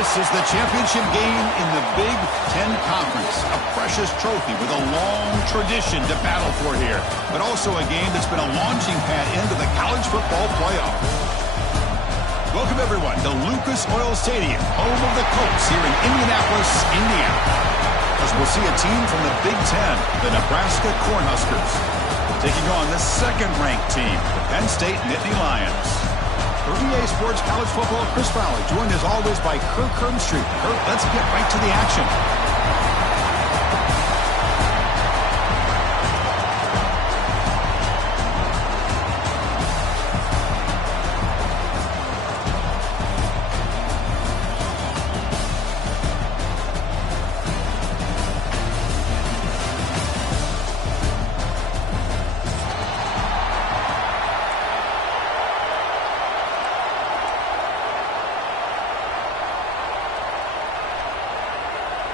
This is the championship game in the Big Ten Conference. A precious trophy with a long tradition to battle for here. But also a game that's been a launching pad into the college football playoff. Welcome, everyone, to Lucas Oil Stadium, home of the Colts here in Indianapolis, Indiana. As we'll see a team from the Big Ten, the Nebraska Cornhuskers, taking on the second-ranked team, the Penn State Nittany Lions. For EA Sports College Football, Chris Fowler, joined as always by Kirk Herbstreit. Kirk, let's get right to the action.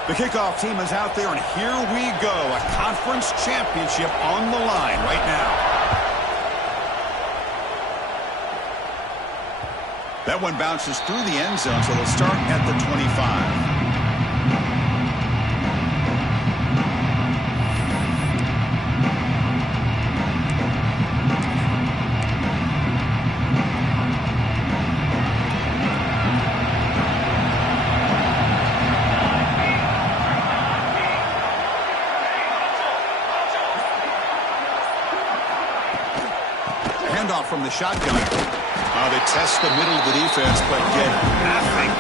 The kickoff team is out there, and here we go. A conference championship on the line right now. That one bounces through the end zone, so they'll start at the 25. Handoff from the shotgun. They test the middle of the defense, but get nothing.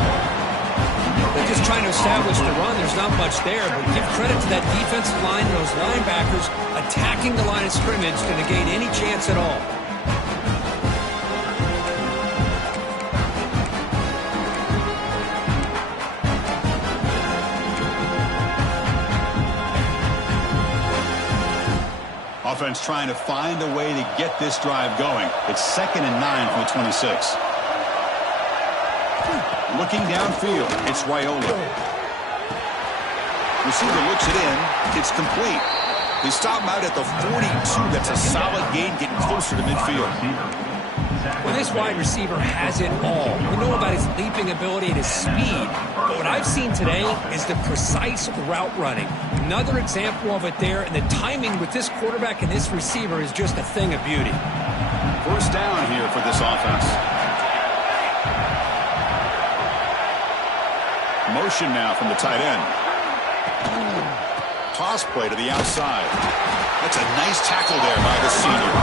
They're just trying to establish the run. There's not much there, but give credit to that defensive line and those linebackers attacking the line of scrimmage to negate any chance at all. Offense trying to find a way to get this drive going. It's 2nd and 9 from the 26. Looking downfield, it's Raiola. Receiver looks it in. It's complete. They stop him out at the 42. That's a solid gain, getting closer to midfield. Well, this wide receiver has it all. We know about his leaping ability and his speed. But what I've seen today is the precise route running. Another example of it there, and the timing with this quarterback and this receiver is just a thing of beauty. First down here for this offense. Motion now from the tight end. Toss play to the outside. That's a nice tackle there by the senior.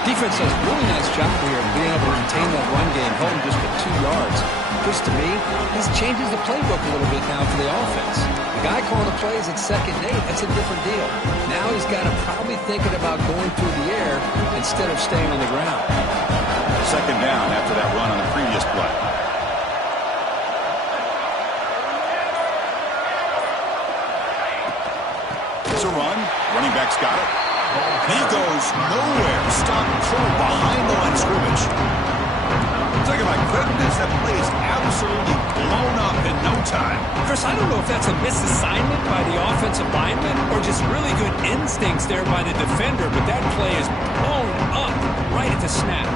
Defense does a really nice job here of being able to contain that run game, held him just for 2 yards. Just to me, this changes the playbook a little bit now for the offense. The guy calling the plays at 2nd and 8, that's a different deal. Now he's got to probably thinking about going through the air instead of staying on the ground. 2nd down after that run on the previous play. It's a run. Running back's got it. He goes nowhere. Stop cold behind the line of scrimmage. Talking about quickness, that play is absolutely blown up in no time. Chris, I don't know if that's a misassignment by the offensive lineman or just really good instincts there by the defender, but that play is blown up right at the snap.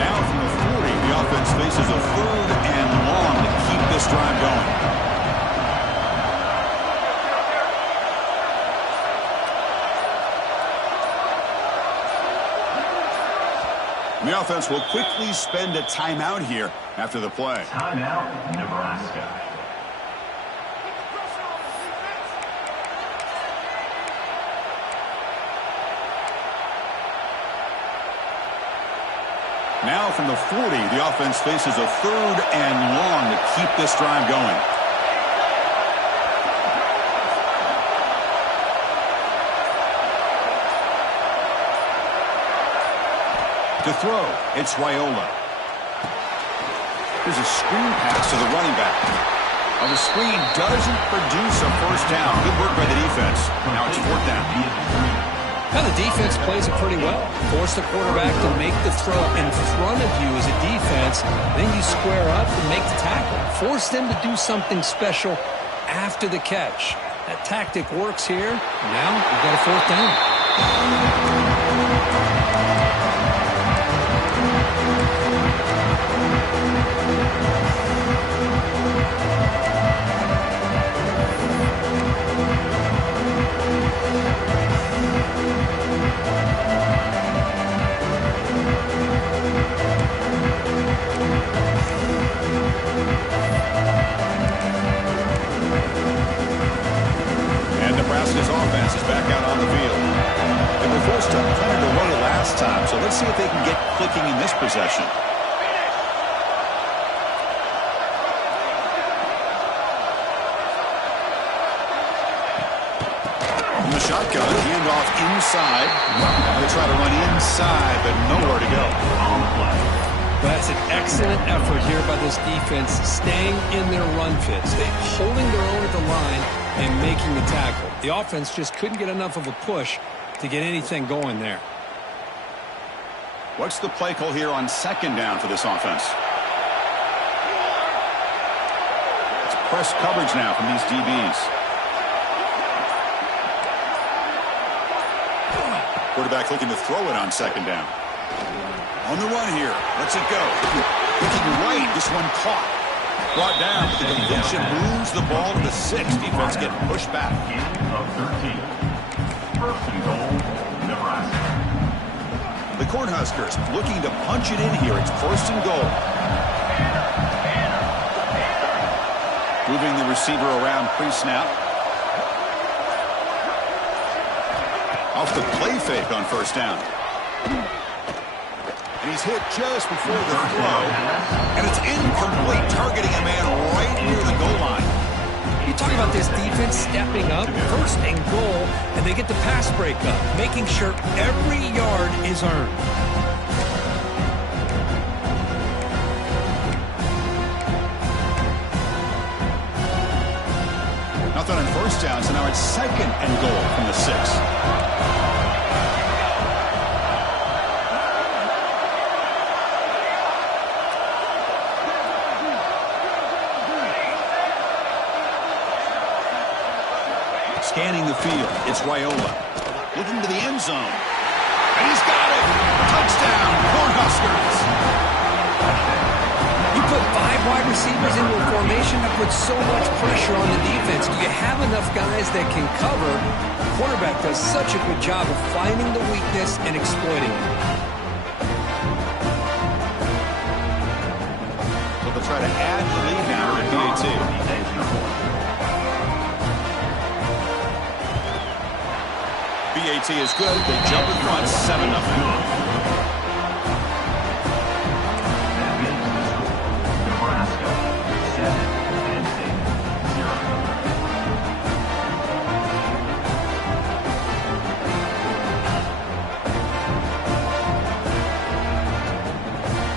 Now from the 40, the offense faces a 3rd and long to keep this drive going. The offense will quickly spend a timeout here after the play. Timeout, Nebraska. Now from the 40, the offense faces a 3rd and long to keep this drive going. To throw, it's Raiola. There's a screen pass to the running back. Well, the screen doesn't produce a first down. Good work by the defense. Now it's 4th down. Now the defense plays it pretty well. Force the quarterback to make the throw in front of you as a defense. Then you square up and make the tackle. Force them to do something special after the catch. That tactic works here. Now we've got a 4th down. Nebraska's offense is back out on the field. They were forced to punt it away last time, so let's see if they can get clicking in this possession. From the shotgun, handoff inside. They try to run inside, but nowhere to go. That's an excellent effort here by this defense, staying in their run fits. They're holding their own at the line and making the tackle. The offense just couldn't get enough of a push to get anything going there. What's the play call here on second down for this offense? It's press coverage now from these DBs. Quarterback looking to throw it on second down. On the run here. Lets it go. Looking right. This one caught. Brought down. But the completion moves the ball to the 6. Defense getting pushed back. Of 13. First and goal, Nebraska. The Cornhuskers looking to punch it in here. It's first and goal. Moving the receiver around pre-snap. Off the play fake on first down. And he's hit just before the throw. And it's incomplete, targeting a man right near the goal line. You talk about this defense stepping up, first and goal, and they get the pass breakup, making sure every yard is earned. Nothing on first down, so now it's second and goal from the 6. Scanning the field, it's Raiola. Looking to the end zone. And he's got it! Touchdown, Cornhuskers! You put 5 wide receivers into a formation that puts so much pressure on the defense. Do you have enough guys that can cover? The quarterback does such a good job of finding the weakness and exploiting it. So they'll try to add the lead now to B10. BAT is good. They jump in front, 7-0. Nebraska 7 and 0.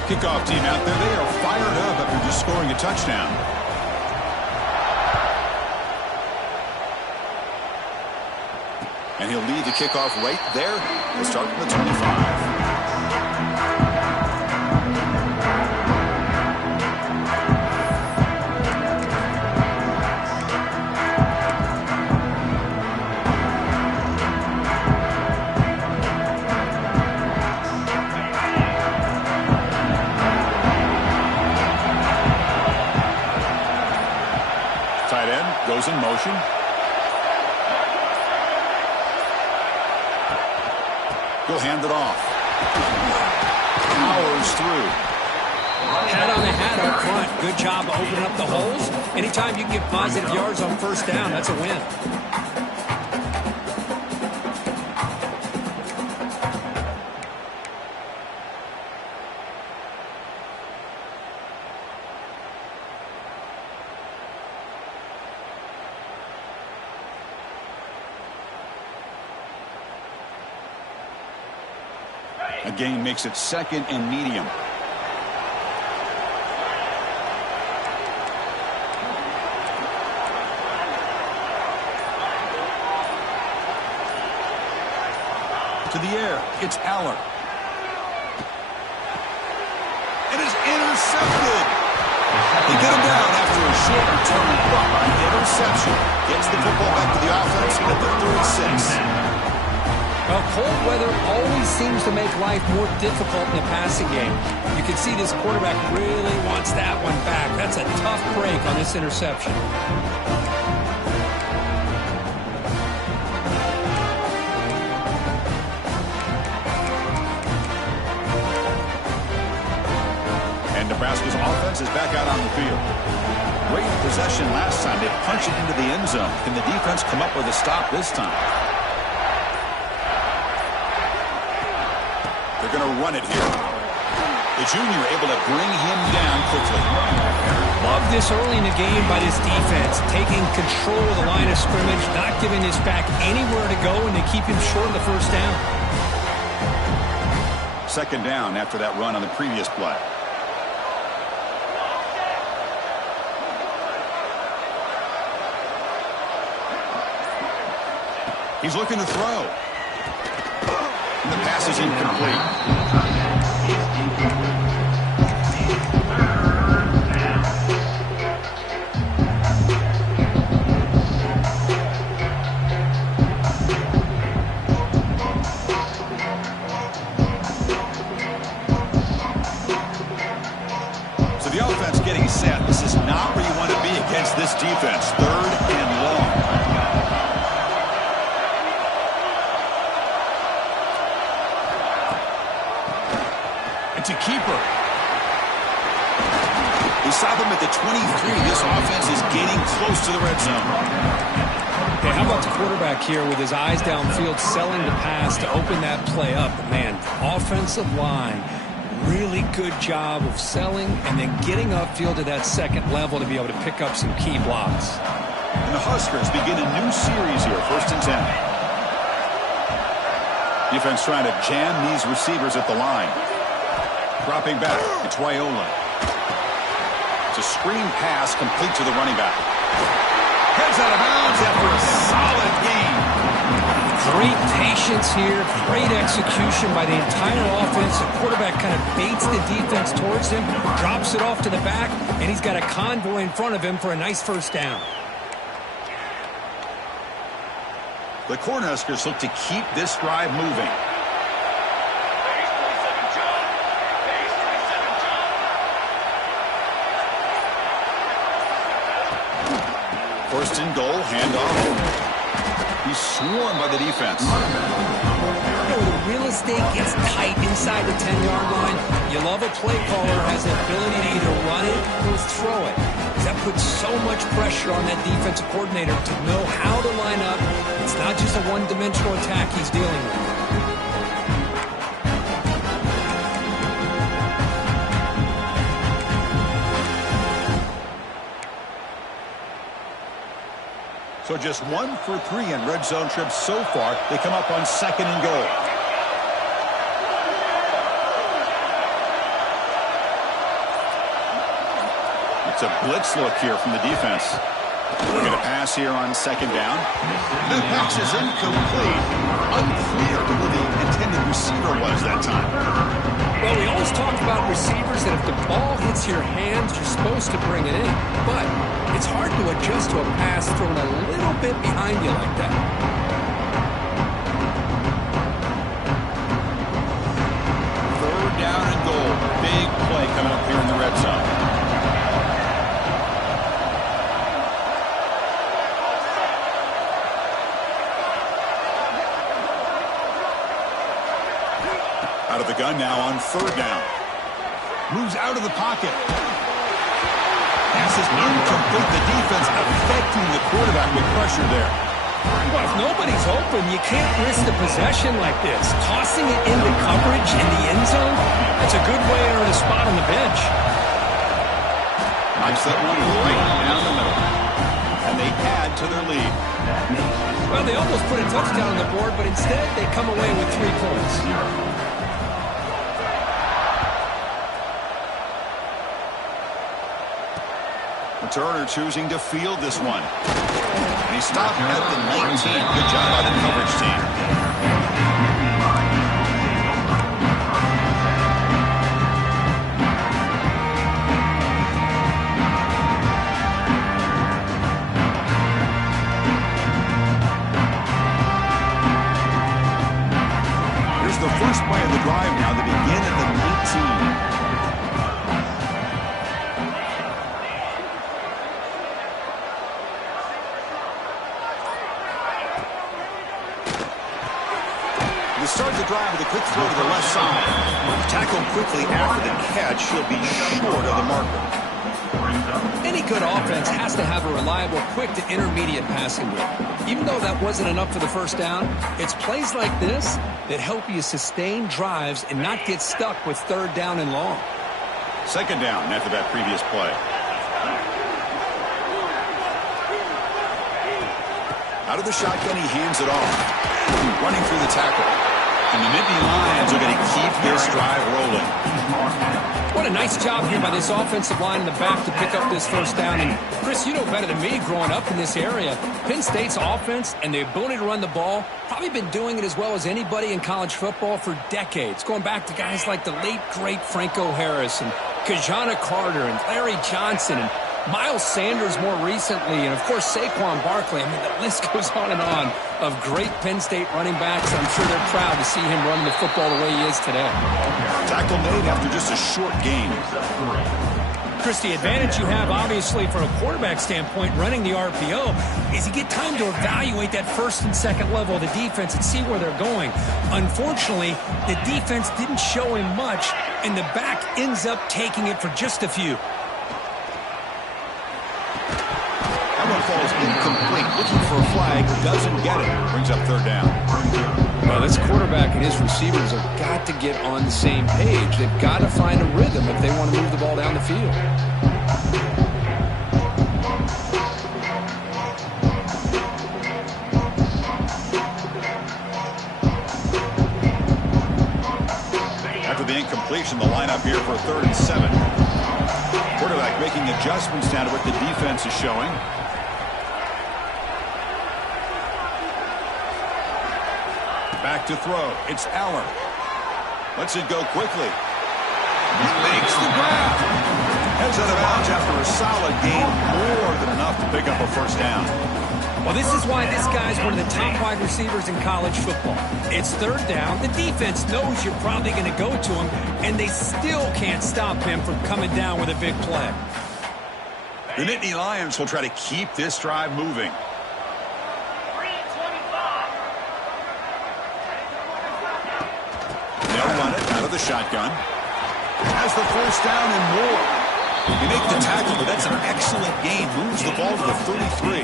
Kickoff team out there. They are fired up after just scoring a touchdown. And he'll lead the kickoff right there. We'll start from the 25. Tight end goes in motion. He'll hand it off. Powers through. Hat on the hat up front. Good job opening up the holes. Anytime you can get positive yards on first down, that's a win. A gain makes it second and medium. To the air, it's Aller. It is intercepted. They get him down after a short return. Interception. Gets the football back to the offense at the 36. Well, cold weather always seems to make life more difficult in the passing game. You can see this quarterback really wants that one back. That's a tough break on this interception. And Nebraska's offense offense is back out on the field. Great possession last time. They punched it into the end zone. Can the defense come up with a stop this time? They're going to run it here. The junior able to bring him down quickly. Love this early in the game by this defense, taking control of the line of scrimmage, not giving this back anywhere to go, and they keep him short of the first down. Second down after that run on the previous play. He's looking to throw. And the pass is incomplete. So the offense getting set. This is not where you want to be against this defense. Third and long. To keeper. We saw them at the 23. This offense is getting close to the red zone. Okay, how about the quarterback here with his eyes downfield, selling the pass to open that play up? Man, offensive line, really good job of selling and then getting upfield to that second level to be able to pick up some key blocks. And the Huskers begin a new series here, 1st and 10. Defense trying to jam these receivers at the line. Dropping back, it's Wyola. It's a screen pass complete to the running back. Heads out of bounds after a solid gain. Great patience here, great execution by the entire offense. The quarterback kind of baits the defense towards him, drops it off to the back, and he's got a convoy in front of him for a nice first down. The Cornhuskers look to keep this drive moving. First and goal, handoff. He's swarmed by the defense. When the real estate gets tight inside the 10-yard line, you love a play caller has the ability to either run it or throw it. That puts so much pressure on that defensive coordinator to know how to line up. It's not just a one-dimensional attack he's dealing with. So just 1 for 3 in red zone trips so far. They come up on 2nd and goal. It's a blitz look here from the defense. We're going to pass here on 2nd down. The pass is incomplete. Unclear who the intended receiver was that time. Well, we always talk about receivers that if the ball hits your hands, you're supposed to bring it in. But it's hard to adjust to a pass thrown a little bit behind you like that. Third down and goal. Big play coming up here in the red zone. Out of the gun now on 3rd down. Moves out of the pocket. Pass is incomplete. The defense affecting the quarterback with pressure there. Well, if nobody's open, you can't risk the possession like this. Tossing it into coverage in the end zone, that's a good way to earn a spot on the bench. Knocks that one right down the middle. And they add to their lead. Well, they almost put a touchdown on the board, but instead they come away with 3 points. Turner choosing to field this one. And he stopped at the 19. Good job by the coverage team. Here's the first play of the drive now. They begin at the 19. Start the drive with a quick throw to the left side. Tackled quickly after the catch. He'll be short of the marker. Any good offense has to have a reliable, quick to intermediate passing game. Even though that wasn't enough for the first down, it's plays like this that help you sustain drives and not get stuck with third down and long. Second down after that previous play. Out of the shotgun, he hands it off. Running through the tackle. And the Nittany Lions are going to keep this drive rolling. What a nice job here by this offensive line in the back to pick up this first down. And Chris, you know better than me growing up in this area. Penn State's offense and the ability to run the ball, probably been doing it as well as anybody in college football for decades. Going back to guys like the late, great Franco Harris and Kajana Carter and Larry Johnson and Miles Sanders more recently, and of course Saquon Barkley. I mean, the list goes on and on of great Penn State running backs. I'm sure they're proud to see him running the football the way he is today. Tackle made after just a short gain. Chris, the advantage you have, obviously, from a quarterback standpoint, running the RPO, is you get time to evaluate that first and second level of the defense and see where they're going. Unfortunately, the defense didn't show him much, and the back ends up taking it for just a few. That one falls incomplete. Looking for a flag, doesn't get it. Brings up third down. Well, this quarterback and his receivers have got to get on the same page. They've got to find a rhythm if they want to move the ball down the field. After the incompletion, the lineup here for 3rd and 7. Quarterback making adjustments now to what the defense is showing. Back to throw. It's Allen. Lets it go quickly. He makes the grab. Heads out of bounds after a solid gain. More than enough to pick up a first down. Well, this is why this guy's one of the top wide receivers in college football. It's third down. The defense knows you're probably going to go to him, and they still can't stop him from coming down with a big play. The Nittany Lions will try to keep this drive moving. They'll run it out of the shotgun. Has the first down and more. You make the tackle, but that's an excellent gain. Moves the ball to the 33.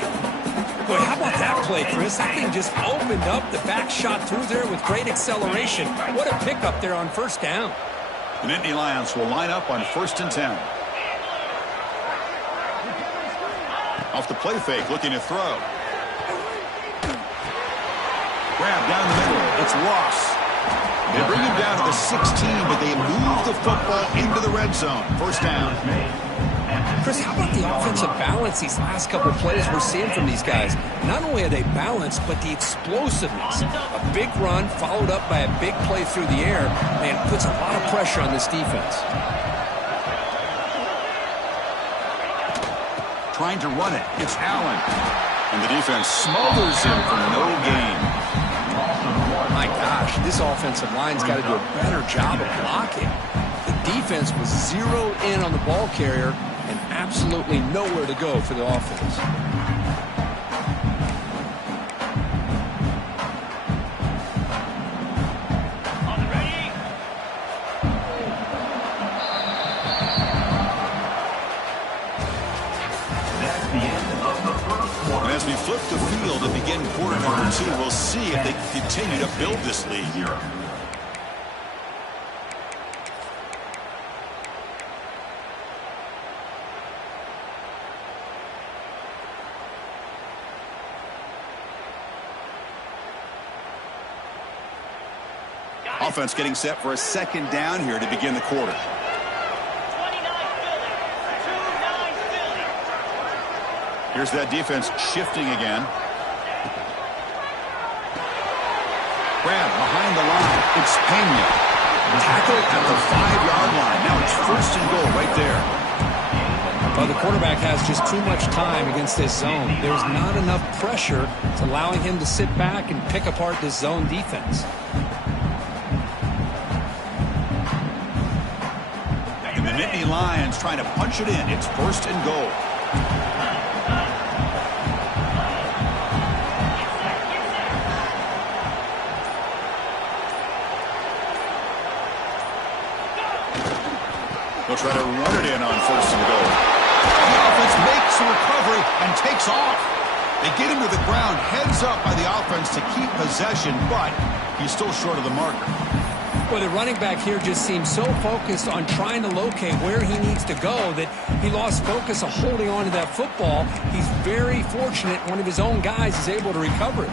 Boy, how about that play, Chris? That thing just opened up. The back shot through there with great acceleration. What a pickup there on first down. The Nittany Lions will line up on 1st and 10. Off the play fake, looking to throw. Grab down the middle. It's Ross. They bring him down to the 16, but they move the football into the red zone. First down. Chris, how about the offensive balance these last couple of plays we're seeing from these guys? Not only are they balanced, but the explosiveness. A big run followed up by a big play through the air, man, puts a lot of pressure on this defense. Trying to run it. It's Allen. And the defense smothers him for no gain. My gosh, this offensive line's got to do a better job of blocking. The defense was zeroed in on the ball carrier and absolutely nowhere to go for the offense. And as we flip the field to begin quarter number 2, we'll see if they can continue to build this lead here. Offense getting set for a second down here to begin the quarter. Here's that defense shifting again. Grab behind the line. It's Penn. Tackle at the 5-yard line. Now it's 1st and goal right there. Well, the quarterback has just too much time against this zone. There's not enough pressure to allowing him to sit back and pick apart this zone defense. And the Nittany Lions trying to punch it in. It's 1st and goal. They'll try to run it in on 1st and goal. The offense makes the recovery and takes off. They get him to the ground, heads up by the offense to keep possession, but he's still short of the marker. Well, the running back here just seems so focused on trying to locate where he needs to go that he lost focus of holding on to that football. He's very fortunate one of his own guys is able to recover it.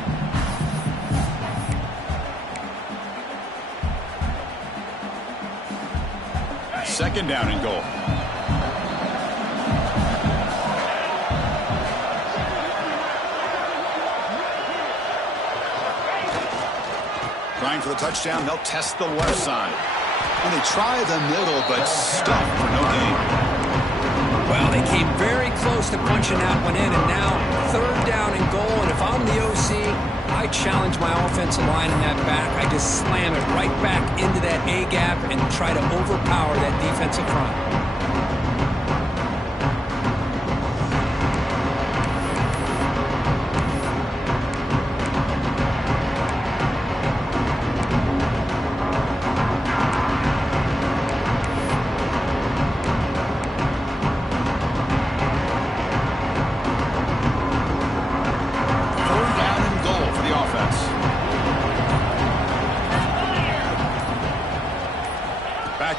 Second down and goal. Trying for the touchdown, they'll test the left side. And they try the middle, but stuck for no gain. Well, they came very close to punching that one in, and now third down and goal. And if I'm the OC, I challenge my offensive line in that back. I just slam it right back into that A-gap and try to overpower that defensive front.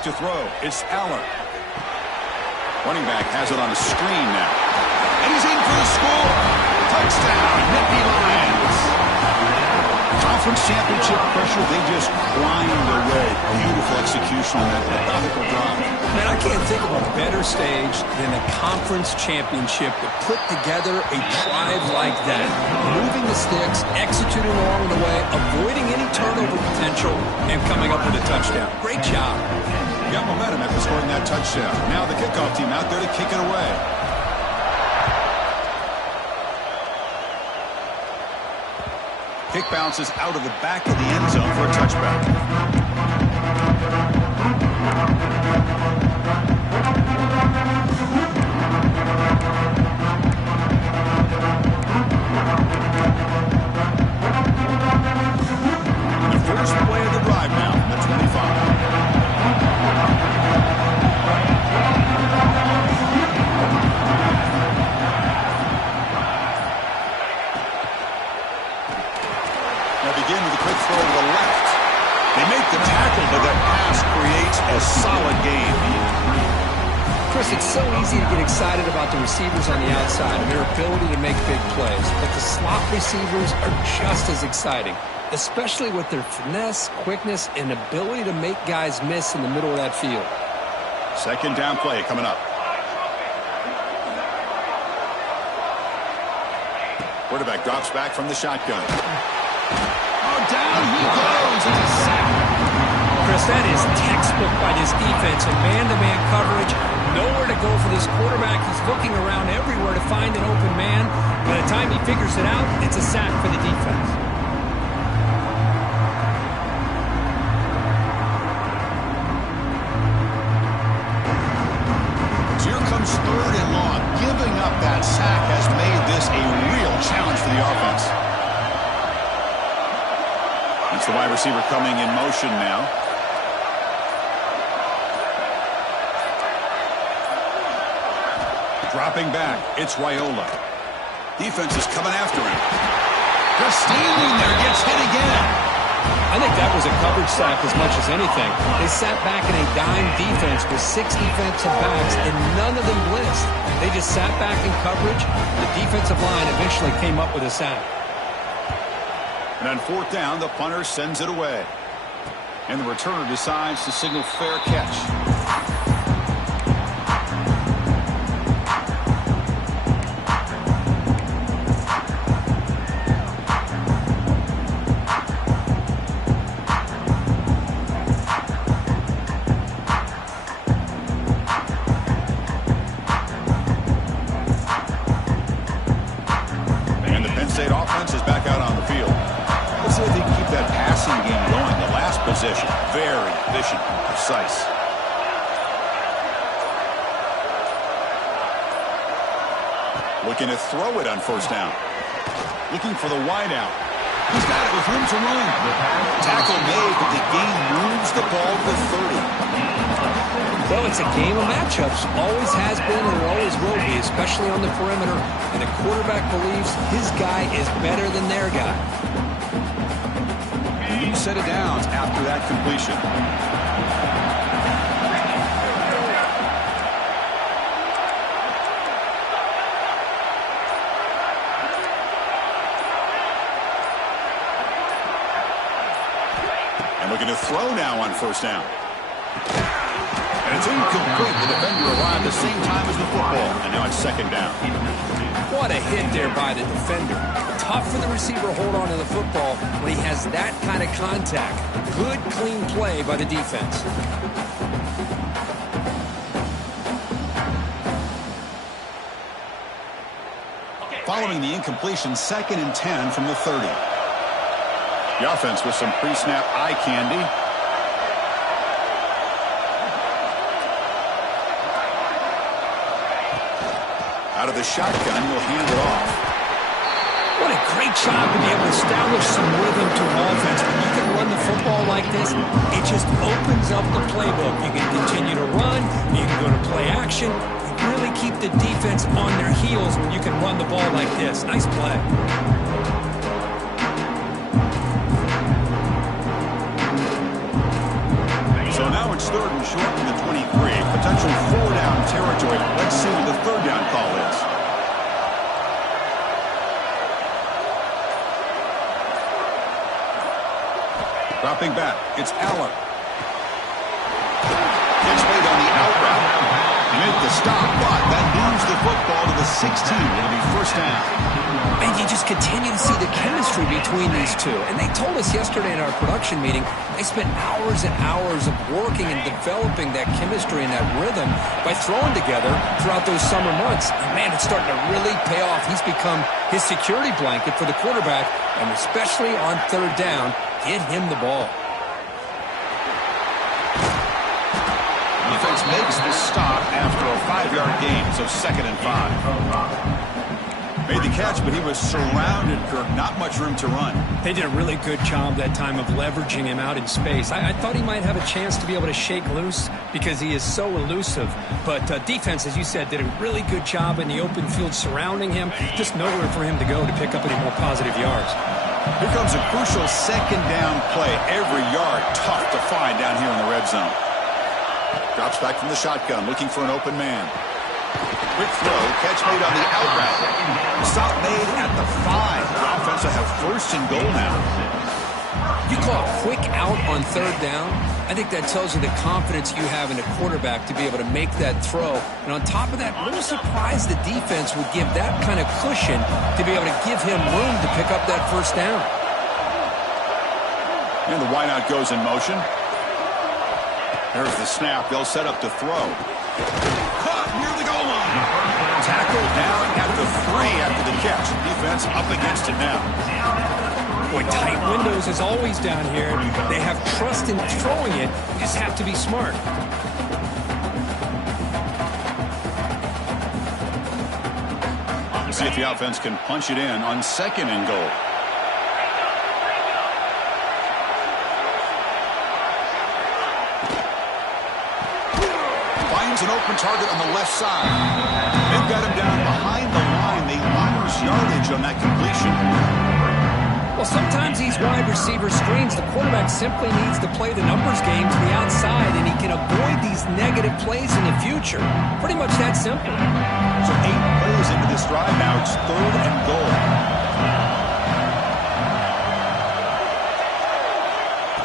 To throw, it's Aller. Running back has it on a screen now. And he's in for the score. Touchdown, Nittany Lions. Conference championship pressure, they just grind away. Beautiful execution on that methodical drive. Man, I can't think of a better stage than a conference championship to put together a drive like that. Moving the sticks, executing along the way, avoiding any turnover potential, and coming up with a touchdown. Great job. Got momentum after scoring that touchdown. Now the kickoff team out there to kick it away. Kick bounces out of the back of the end zone for a touchback. The first play of the drive now from the 25. Throw to the left. They make the tackle, but that pass creates a solid gain. Chris, it's so easy to get excited about the receivers on the outside and their ability to make big plays, but the slot receivers are just as exciting, especially with their finesse, quickness, and ability to make guys miss in the middle of that field. Second down play coming up. Quarterback drops back from the shotgun. Down he goes. It's a sack. Chris, that is textbook by this defense and man-to-man coverage. Nowhere to go for this quarterback. He's looking around everywhere to find an open man. By the time he figures it out, it's a sack for the defense. So here comes third and long. Giving up that sack has made this a real challenge for the offense. It's the wide receiver coming in motion now. Dropping back, it's Raiola. Defense is coming after him. They're stealing there, gets hit again. I think that was a coverage sack as much as anything. They sat back in a dime defense with 6 defensive backs, and none of them blitzed. They just sat back in coverage. The defensive line eventually came up with a sack. And on fourth down, the punter sends it away. And the returner decides to signal fair catch. And the Penn State offense is back out on the field. Let's see if they can keep that passing game going. The last possession, very efficient and precise. Looking to throw it on first down. Looking for the wide out. He's got it with room to run. Tackle made, but the game moves the ball to 30. Well, it's a game of matchups. Always has been and always will be, especially on the perimeter. And the quarterback believes his guy is better than their guy. New set of downs after that completion. And looking to throw now on first down. And it's incomplete. The defender arrived the same time as the football. And now it's second down. What a hit there by the defender. Tough for the receiver to hold on to the football when he has that kind of contact. Good, clean play by the defense. Following the incompletion, 2nd and 10 from the 30. The offense with some pre-snap eye candy. Out of the shotgun, he'll hand it off. What a great job to be able to establish some rhythm to an offense. When you can run the football like this, it just opens up the playbook. You can continue to run. You can go to play action. You really keep the defense on their heels when you can run the ball like this. Nice play. So now it's 3rd and short from the 23. Potential 4-down territory. Let's see what the 3rd down call is. Dropping back, it's Allen. Gets made on the out route. Make the stop, but that moves the football to the 16. It'll be first down. And you just continue to see the chemistry between these two. And they told us yesterday in our production meeting, they spent hours and hours of working and developing that chemistry and that rhythm by throwing together throughout those summer months. And man, it's starting to really pay off. He's become his security blanket for the quarterback, and especially on 3rd down, get him the ball. Defense makes the stop after a 5-yard gain, so 2nd and 5. Made the catch, but he was surrounded, Kirk. Not much room to run. They did a really good job that time of leveraging him out in space. I thought he might have a chance to be able to shake loose because he is so elusive. But defense, as you said, did a really good job in the open field surrounding him. Just nowhere for him to go to pick up any more positive yards. Here comes a crucial 2nd down play. Every yard tough to find down here in the red zone. Drops back from the shotgun, looking for an open man. Quick throw, catch made on the out route. Stop made at the 5. The offense will have 1st and goal now. You call a quick out on 3rd down. I think that tells you the confidence you have in a quarterback to be able to make that throw. And on top of that, a little surprised the defense would give that kind of cushion to be able to give him room to pick up that 1st down. And the wideout goes in motion. There's the snap. They'll set up to throw. Caught near the goal line. Tackled down at the 3 after the catch. Defense up against it now. Boy, tight windows as always down here. They have trust in throwing it. You just have to be smart. We'll see if the offense can punch it in on 2nd and goal. Finds an open target on the left side. They've got him down behind the line. They minus yardage on that completion. Well, sometimes these wide receiver screens, the quarterback simply needs to play the numbers game to the outside, and he can avoid these negative plays in the future. Pretty much that simple. So 8 plays into this drive now. It's 3rd and goal.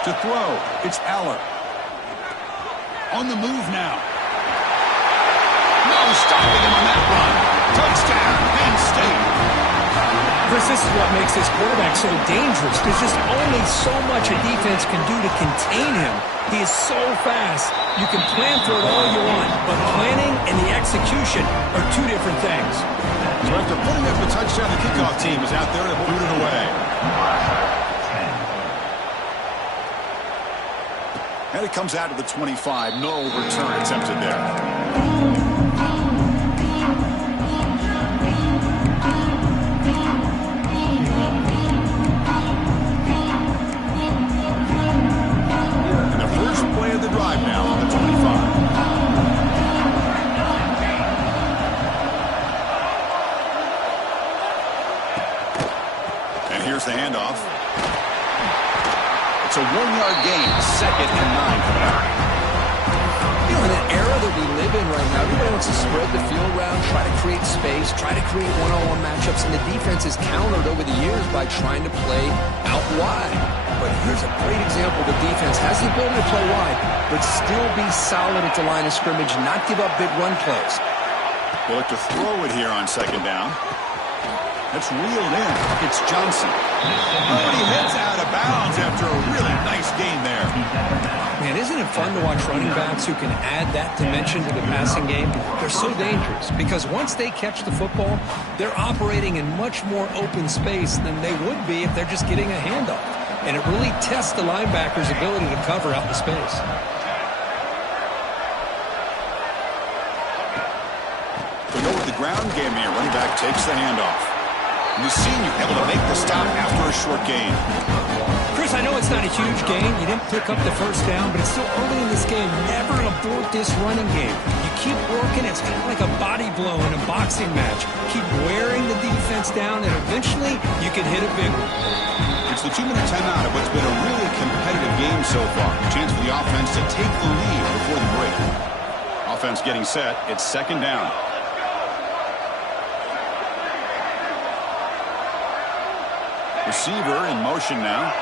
To throw, it's Allen. On the move now. No stopping him on that run. Touchdown, Penn State. Chris, this is what makes this quarterback so dangerous. There's just only so much a defense can do to contain him. He is so fast. You can plan for it all you want, but planning and the execution are 2 different things. So after putting up the touchdown, the kickoff team is out there to boot it away. And it comes out of the 25. No return attempted there. It's a 1-yard gain, 2nd and 9 coming up. You know, in an era that we live in right now, everybody wants to spread the field around, try to create space, try to create one-on-one matchups, and the defense is countered over the years by trying to play out wide. But here's a great example. The defense has the ability to play wide, but still be solid at the line of scrimmage, not give up big run plays. They look to throw it here on 2nd down. That's reeled in. It's Johnson. Oh, and he heads out of bounds after a really nice gain there. Man, isn't it fun to watch running backs who can add that dimension to the passing game? They're so dangerous because once they catch the football, they're operating in much more open space than they would be if they're just getting a handoff. And it really tests the linebacker's ability to cover out the space. They go with the ground game here. Running back takes the handoff. And the senior able to make the stop after a short gain. Chris, I know it's not a huge gain. You didn't pick up the first down, but it's still early in this game. Never abort this running game. You keep working. It's kind of like a body blow in a boxing match. Keep wearing the defense down, and eventually you can hit a big one. It's the 2-minute timeout of what's been a really competitive game so far. A chance for the offense to take the lead before the break. Offense getting set. It's 2nd down. Receiver in motion now.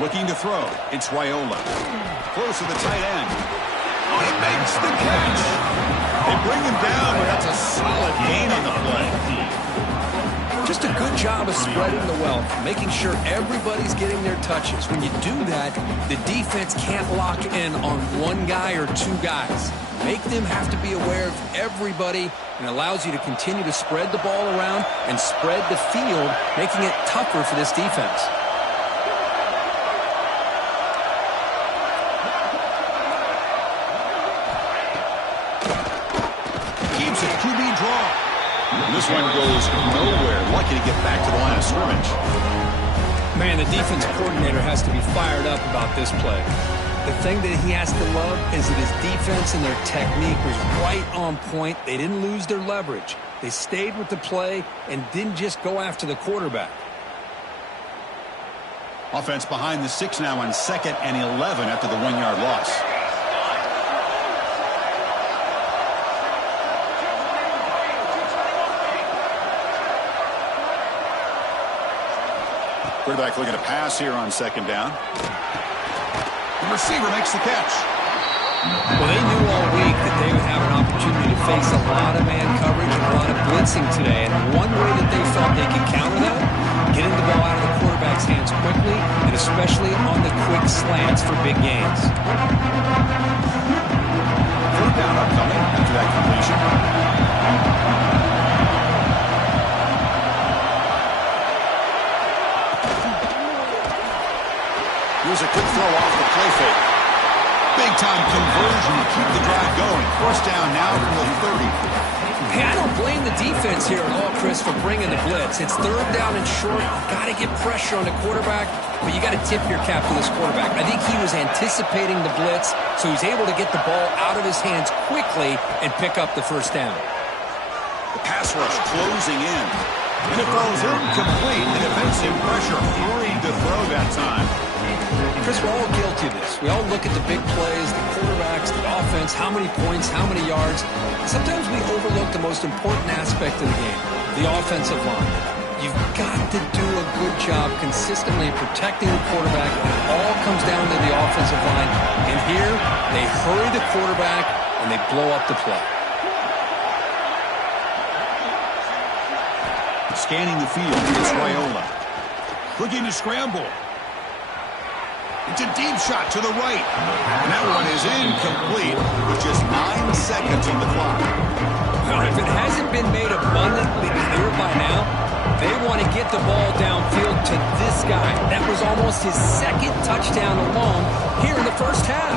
Looking to throw. It's Raiola. Close to the tight end. Oh, he makes the catch. They bring him down, but that's a solid gain on the play. Just a good job of spreading the wealth, making sure everybody's getting their touches. When you do that, the defense can't lock in on one guy or two guys. Make them have to be aware of everybody, and allows you to continue to spread the ball around and spread the field, making it tougher for this defense. Keeps it QB draw. This one goes nowhere. Lucky to get back to the line of scrimmage. Man, the defense coordinator has to be fired up about this play. The thing that he has to love is that his defense and their technique was right on point. They didn't lose their leverage. They stayed with the play and didn't just go after the quarterback. Offense behind the 6 now on 2nd and 11 after the 1-yard loss. Quarterback looking to pass here on 2nd down. The receiver makes the catch. Well, they knew all week that they would have an opportunity to face a lot of man coverage and a lot of blitzing today. And one way that they felt they could counter that, getting the ball out of the quarterback's hands quickly, and especially on the quick slants for big gains. 3rd down upcoming after that completion. Here's a quick throw off the play fake. Big-time conversion to keep the drive going. 1st down now from the 30. Hey, I don't blame the defense here at all, Chris, for bringing the blitz. It's 3rd down and short. You've got to get pressure on the quarterback, but you got to tip your cap to this quarterback. I think he was anticipating the blitz, so he's able to get the ball out of his hands quickly and pick up the 1st down. The pass rush closing in. And it falls incomplete. The defensive pressure hurrying to throw that time. Chris, we're all guilty of this. We all look at the big plays, the quarterbacks, the offense, how many points, how many yards. Sometimes we overlook the most important aspect of the game, the offensive line. You've got to do a good job consistently protecting the quarterback. It all comes down to the offensive line. And here, they hurry the quarterback, and they blow up the play. Scanning the field, it's Raiola. Looking to scramble. It's a deep shot to the right. And that one is incomplete with just 9 seconds on the clock. Well, if it hasn't been made abundantly clear by now, they want to get the ball downfield to this guy. That was almost his 2nd touchdown alone here in the 1st half.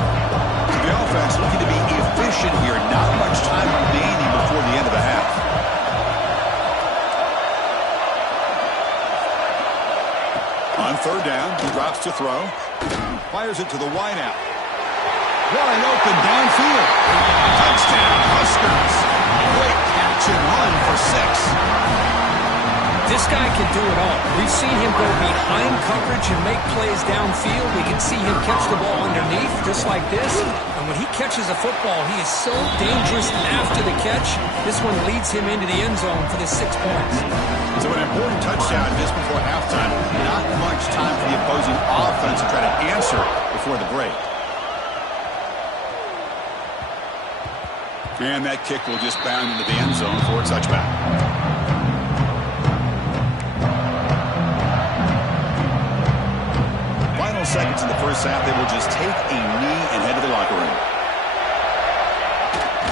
The offense looking to be efficient here. Not much time remaining before the end of the half. On 3rd down, he drops to throw. Fires it to the wideout. Wide open downfield. Touchdown, Huskers. Great catch and run for 6. This guy can do it all. We've seen him go behind coverage and make plays downfield. We can see him catch the ball underneath just like this. And when he catches a football, he is so dangerous after the catch. This one leads him into the end zone for the 6 points. So an important touchdown just before halftime. Not much time for the opposing offense to try to answer before the break. And that kick will just bound into the end zone for a touchback. Final seconds in the first half, they will just take a knee and head to the locker room.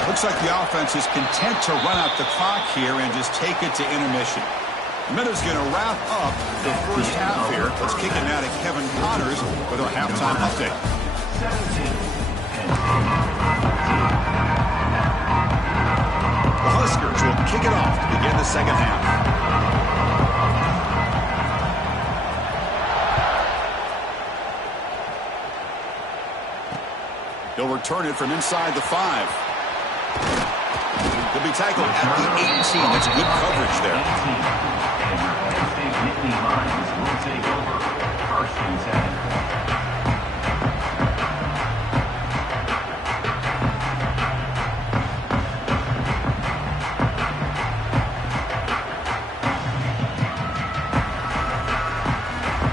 Looks like the offense is content to run out the clock here and just take it to intermission. Minutes going to wrap up the first half here. Let's kick it now to Kevin Connors with our halftime update. The Huskers will kick it off to begin the second half. He'll return it from inside the 5. He'll be tackled at the 18. That's good coverage there.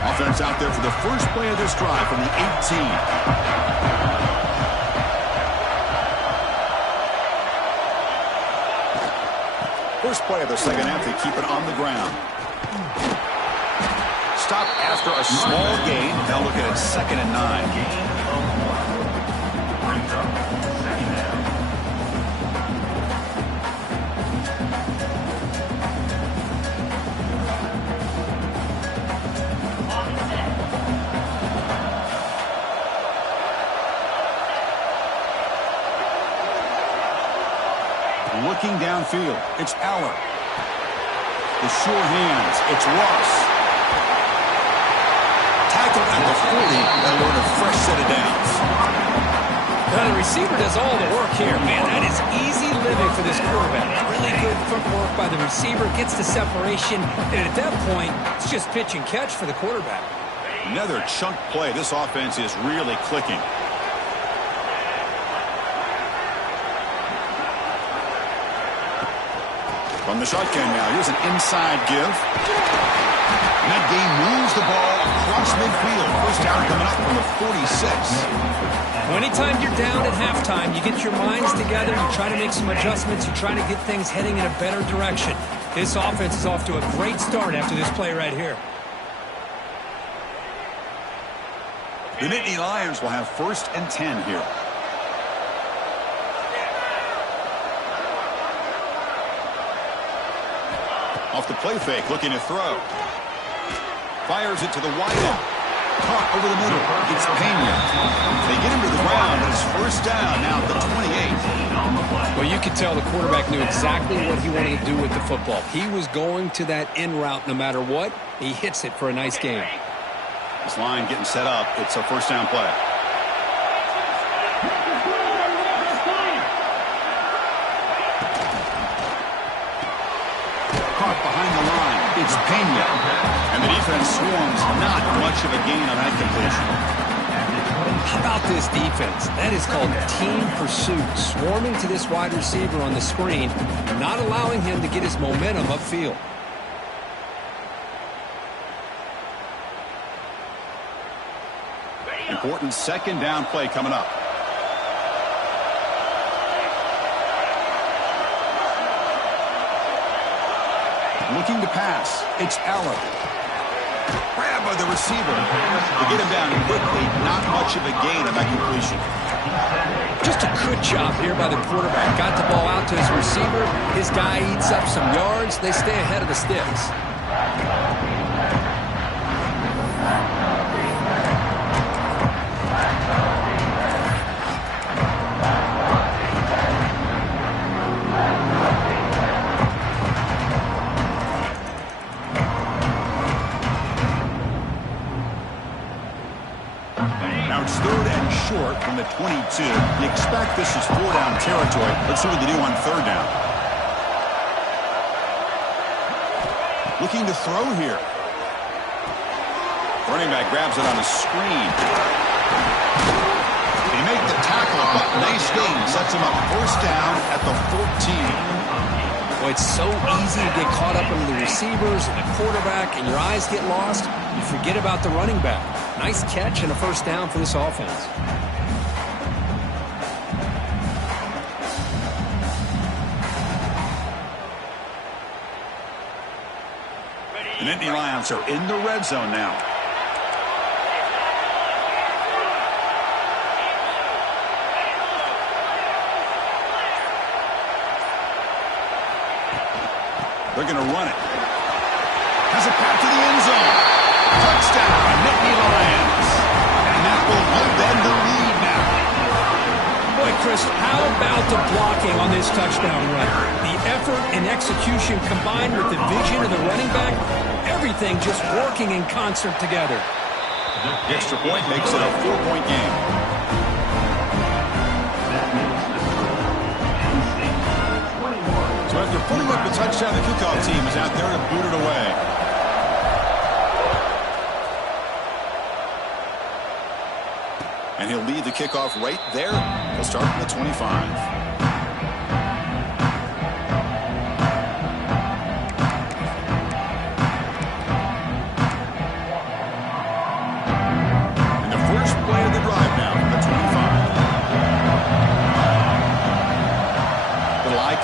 Offense out there for the first play of this drive from the 18. First play of the second half, they keep it on the ground. Stop after a small gain. Now look at it, 2nd and 9. Brings up 2nd down. Looking downfield, it's Aller. The sure hands, it's Ross. Tackled at the 40, that'll earn a fresh set of downs. Now the receiver does all the work here. Man, that is easy living for this quarterback. Really good footwork by the receiver, gets the separation, and at that point, it's just pitch and catch for the quarterback. Another chunk play. This offense is really clicking. From the shotgun now, here's an inside give. And that game moves the ball across midfield. First down coming up from the 46. Anytime you're down at halftime, you get your minds together, you try to make some adjustments, you try to get things heading in a better direction. This offense is off to a great start after this play right here. The Nittany Lions will have 1st and 10 here. Off the play fake, looking to throw. Fires it to the wide end. Caught over the middle. It's Pena. They get him to the ground, but it's 1st down now at the 28. Well, you could tell the quarterback knew exactly what he wanted to do with the football. He was going to that in route no matter what. He hits it for a nice gain. This line getting set up. It's a 1st down play. Caught behind the line. It's Pena. And the defense swarms. Not much of a gain on that completion. How about this defense? That is called team pursuit. Swarming to this wide receiver on the screen, not allowing him to get his momentum upfield. Important 2nd down play coming up. Looking to pass. It's Aller. Grabbed by the receiver. To get him down quickly. Not much of a gain on that completion. Just a good job here by the quarterback. Got the ball out to his receiver. His guy eats up some yards. They stay ahead of the sticks. Now it's 3rd and short from the 22. You expect this is 4-down territory. Let's see what they do on 3rd down. Looking to throw here. Running back grabs it on a screen. They make the tackle, but nice gain. Sets him up first down at the 14. Well, it's so easy to get caught up in the receivers and the quarterback, and your eyes get lost. You forget about the running back. Nice catch and a first down for this offense. The Nittany Lions are in the red zone now. They're going to run it. Has a pass to the end zone. Touchdown, Nittany Lions. And that will give them the lead now. Boy, Chris, how about the blocking on this touchdown run? The effort and execution combined with the vision of the running back, everything just working in concert together. The extra point makes it a 4-point game. So after putting up a touchdown, the kickoff team is out there to boot it away. And he'll lead the kickoff right there. He'll start from the 25.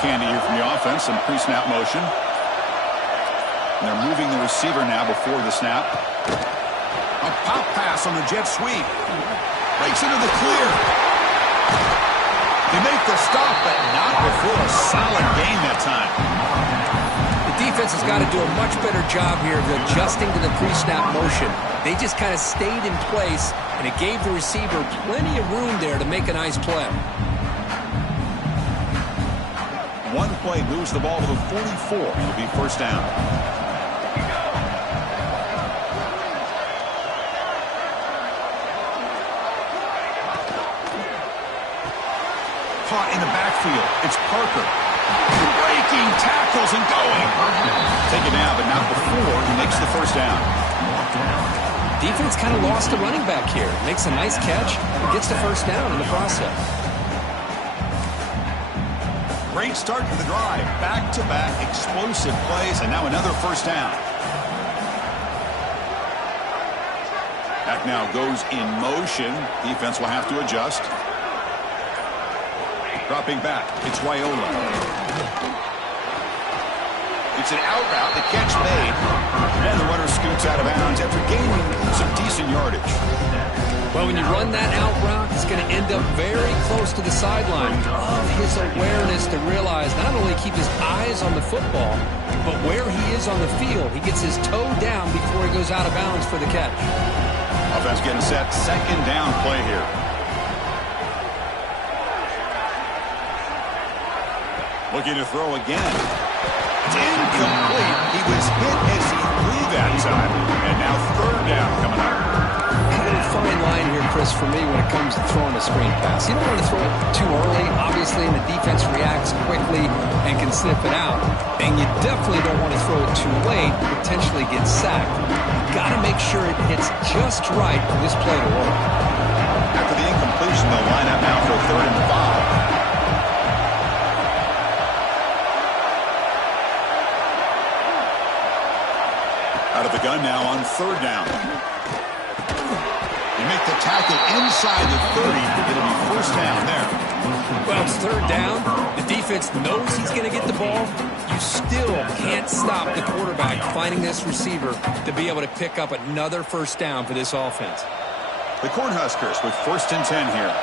Candy here from the offense, some pre-snap motion. And they're moving the receiver now before the snap. A pop pass on the jet sweep. Breaks into the clear. They make the stop, but not before a solid gain that time. The defense has got to do a much better job here of adjusting to the pre-snap motion. They just kind of stayed in place, and it gave the receiver plenty of room there to make a nice play. One play moves the ball to the 44. It'll be first down. Caught in the backfield. It's Parker. Breaking tackles and going. Taken out, but not before he makes the first down. Defense kind of lost a running back here. Makes a nice catch and gets the first down in the process. Great start to the drive. Back-to-back explosive plays, and now another first down. Back now goes in motion. Defense will have to adjust. Dropping back. It's Raiola. It's an out route. The catch made. And the runner scoots out of bounds after gaining some decent yardage. Well, when you run that out route, it's going to end up very close to the sideline. Love his awareness to realize not only keep his eyes on the football, but where he is on the field. He gets his toe down before he goes out of bounds for the catch. Offense getting set. Second down play here. Looking to throw again. It's incomplete. He was hit as he threw that time. And now third down coming up. Fine line here, Chris, for me when it comes to throwing a screen pass. You don't want to throw it too early, obviously, and the defense reacts quickly and can sniff it out. And you definitely don't want to throw it too late, potentially get sacked. You've got to make sure it hits just right for this play to work. After the incompletion, they'll line up now for 3rd and 5. Out of the gun now on 3rd down. You make the tackle inside the 30. It'll be first down there. Well, it's 3rd down. The defense knows he's going to get the ball. You still can't stop the quarterback finding this receiver to be able to pick up another first down for this offense. The Cornhuskers with 1st and 10 here.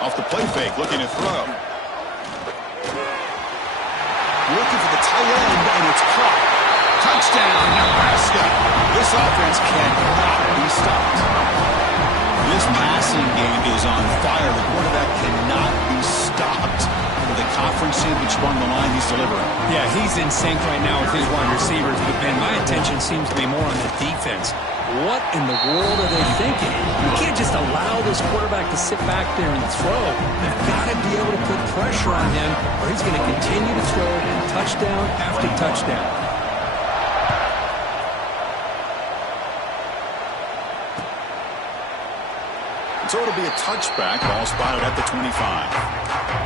Off the play fake, looking to throw. Looking for the tight end, and it's caught. Touchdown, Nebraska. This offense cannot be stopped. This passing game is on fire. The quarterback cannot be stopped with a conference championship on the line, he's delivering. Yeah, he's in sync right now with his wide receivers, but, man, my attention seems to be more on the defense. What in the world are they thinking? You can't just allow this quarterback to sit back there and throw. You've got to be able to put pressure on him, or he's going to continue to throw touchdown after touchdown. So it'll be a touchback, ball spotted at the 25.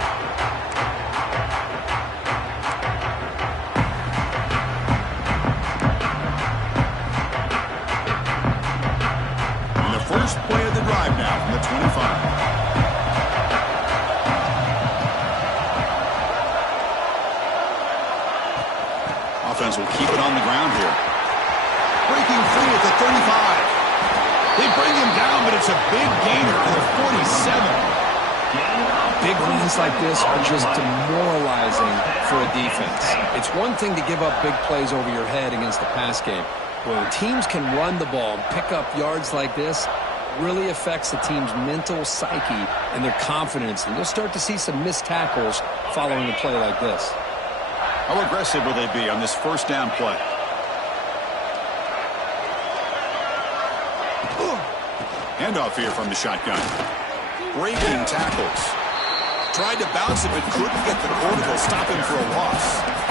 First play of the drive now from the 25. Offense will keep it on the ground here. Breaking free at the 35. They bring him down, but it's a big gainer to the 47. Big runs like this are just demoralizing for a defense. It's one thing to give up big plays over your head against the pass game. When teams can run the ball and pick up yards like this, really affects the team's mental psyche and their confidence. And you'll start to see some missed tackles following a play like this. How aggressive will they be on this first down play? Handoff here from the shotgun. Breaking tackles. Tried to bounce it, but couldn't get the cortical, stopping for a loss.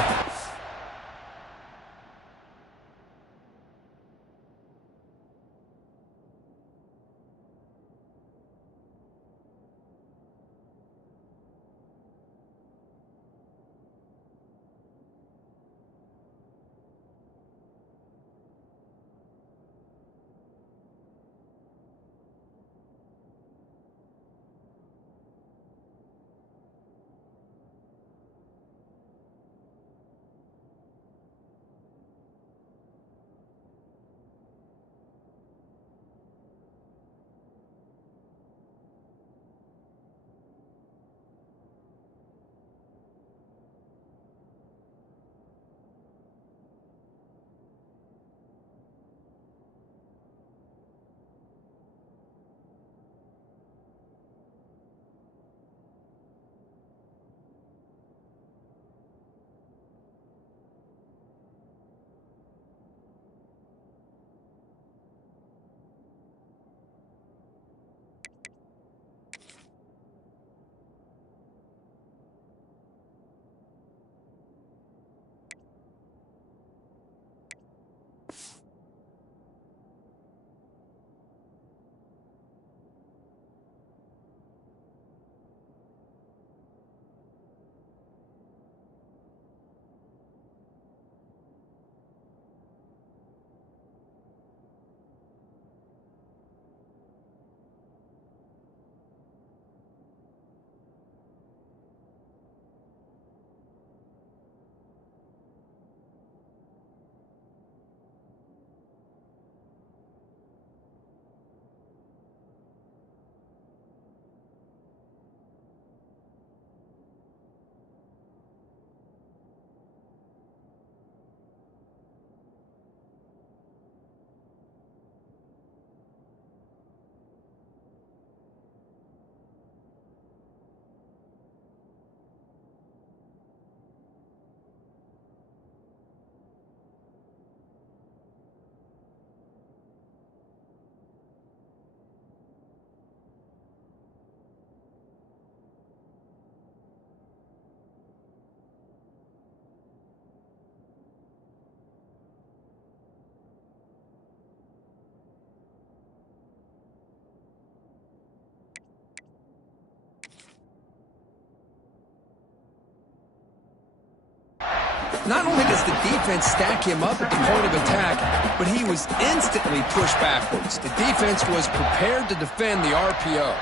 Not only does the defense stack him up at the point of attack, but he was instantly pushed backwards. The defense was prepared to defend the RPO.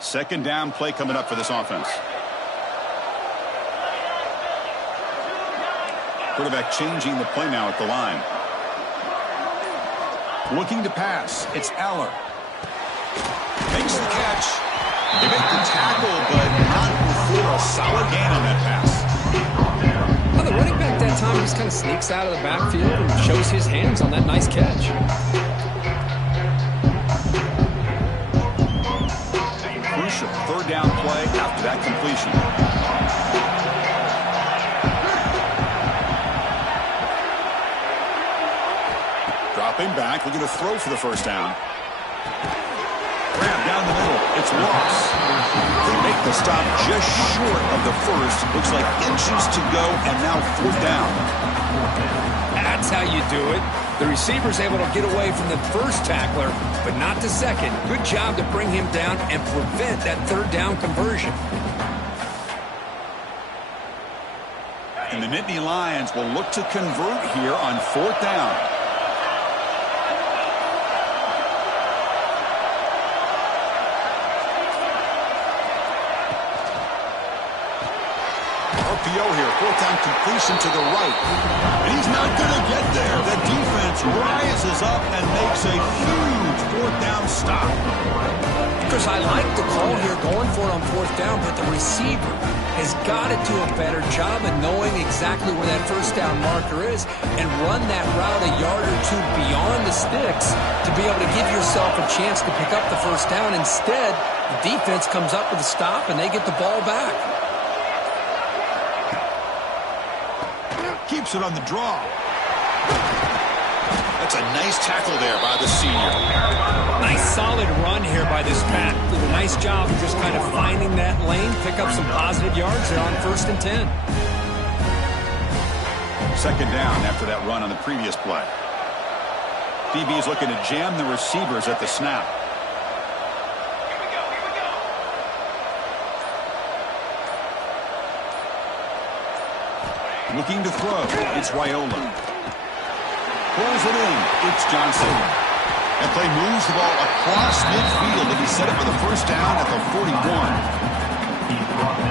Second down play coming up for this offense. Quarterback changing the play now at the line. Looking to pass. It's Aller. Makes the catch. They make the tackle, but not before a solid gain on that pass. Well, the running back that time was kind kind of sneaks out of the backfield and shows his hands on that nice catch. Crucial third down play after that completion. Dropping back, looking to throw for the first down. Grab down the middle. It's Ross. They make the stop just short of the first. Looks like inches to go, and now fourth down. That's how you do it. The receiver's able to get away from the first tackler, but not the second. Good job to bring him down and prevent that third down conversion. And the Nittany Lions will look to convert here on fourth down. RPO here, fourth down completion to the right. And he's not going to get there. The defense rises up and makes a huge fourth down stop. Because I like the call here going for it on fourth down, but the receiver has got to do a better job of knowing exactly where that first down marker is and run that route a yard or two beyond the sticks to be able to give yourself a chance to pick up the first down. Instead, the defense comes up with a stop and they get the ball back. Keeps it on the draw. That's a nice tackle there by the senior. Nice solid run here by this back. Did a nice job of just kind of finding that lane, pick up some positive yards there on 1st and 10. Second down after that run on the previous play. DB is looking to jam the receivers at the snap. Looking to throw. It's Raiola. Pulls it in. It's Johnson. That play moves the ball across midfield, and he set it for the first down at the 41.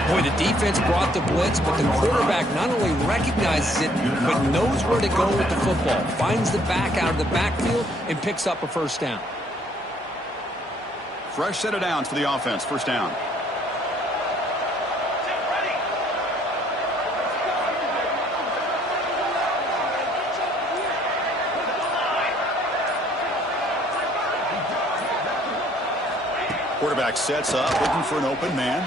Boy, the defense brought the blitz, but the quarterback not only recognizes it, but knows where to go with the football. Finds the back out of the backfield and picks up a first down. Fresh set of downs for the offense. First down. Quarterback sets up, looking for an open man.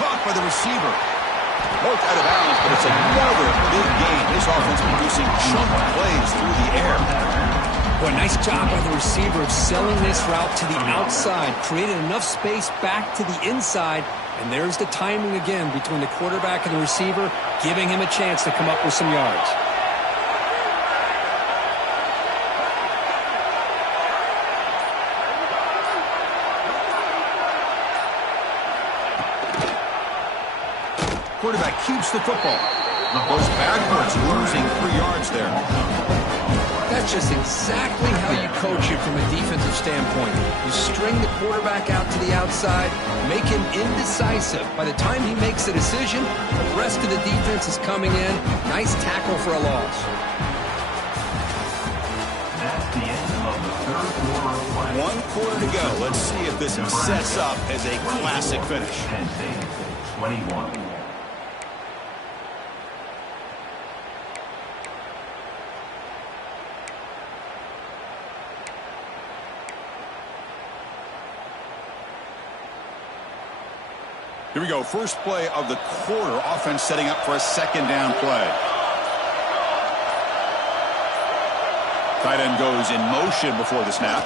Caught by the receiver. Broke out of bounds, but it's another big game. This offense producing chunk plays through the air. Boy, nice job by the receiver of selling this route to the outside. Created enough space back to the inside. And there's the timing again between the quarterback and the receiver, giving him a chance to come up with some yards. Quarterback keeps the football. Goes backwards, losing 3 yards there. That's just exactly how you coach it from a defensive standpoint. You string the quarterback out to the outside, make him indecisive. By the time he makes a decision, the rest of the defense is coming in. Nice tackle for a loss. That's the end of the third quarter of play. 1 quarter to go. Let's see if this sets up as a classic finish. Penn State, 21. Here we go. First play of the quarter. Offense setting up for a second down play. Tight end goes in motion before the snap.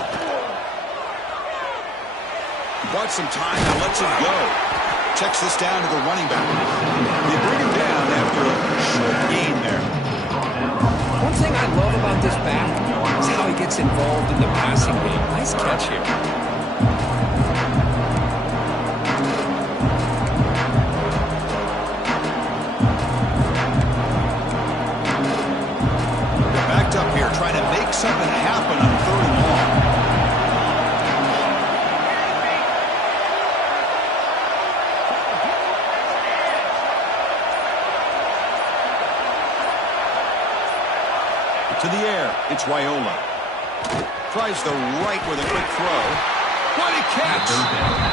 Bought some time and lets it go. Checks this down to the running back. They bring him down after a short gain there. One thing I love about this back is how he gets involved in the passing game. Nice catch here. Up here trying to make something happen on 3rd and long. To the air, it's Raiola. Tries the right with a quick throw. What a catch!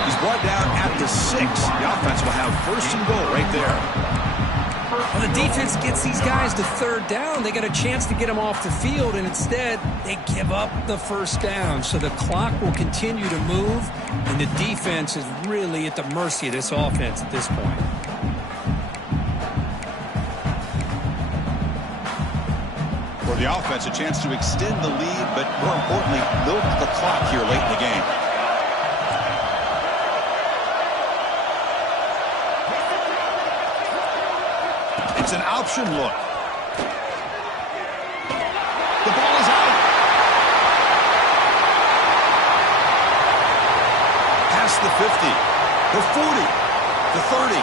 He's brought down at the 6. The offense will have 1st and goal right there. Well, the defense gets these guys to third down. They got a chance to get them off the field, and instead they give up the first down. So the clock will continue to move, and the defense is really at the mercy of this offense at this point. For the offense, a chance to extend the lead, but more importantly, milk the clock here late in the game. It's an option look. The ball is out. Past the 50, the 40, the 30,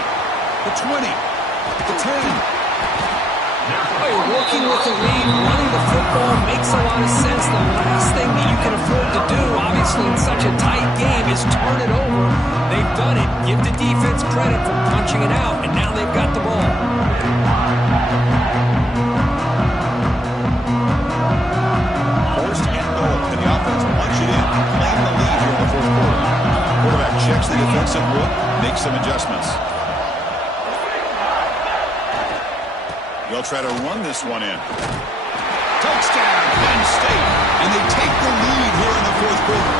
the 20, the 10. You're working with the lead, running the football makes a lot of sense. The last thing that you can afford to do, obviously in such a tight game, is turn it over. They've done it. Give the defense credit for punching it out, and now they've got the ball. First and goal, and the offense punch it in, claim the lead here in the fourth quarter. Quarterback checks the defensive look, makes some adjustments. They'll try to run this one in. Touchdown, Penn State. And they take the lead here in the fourth quarter.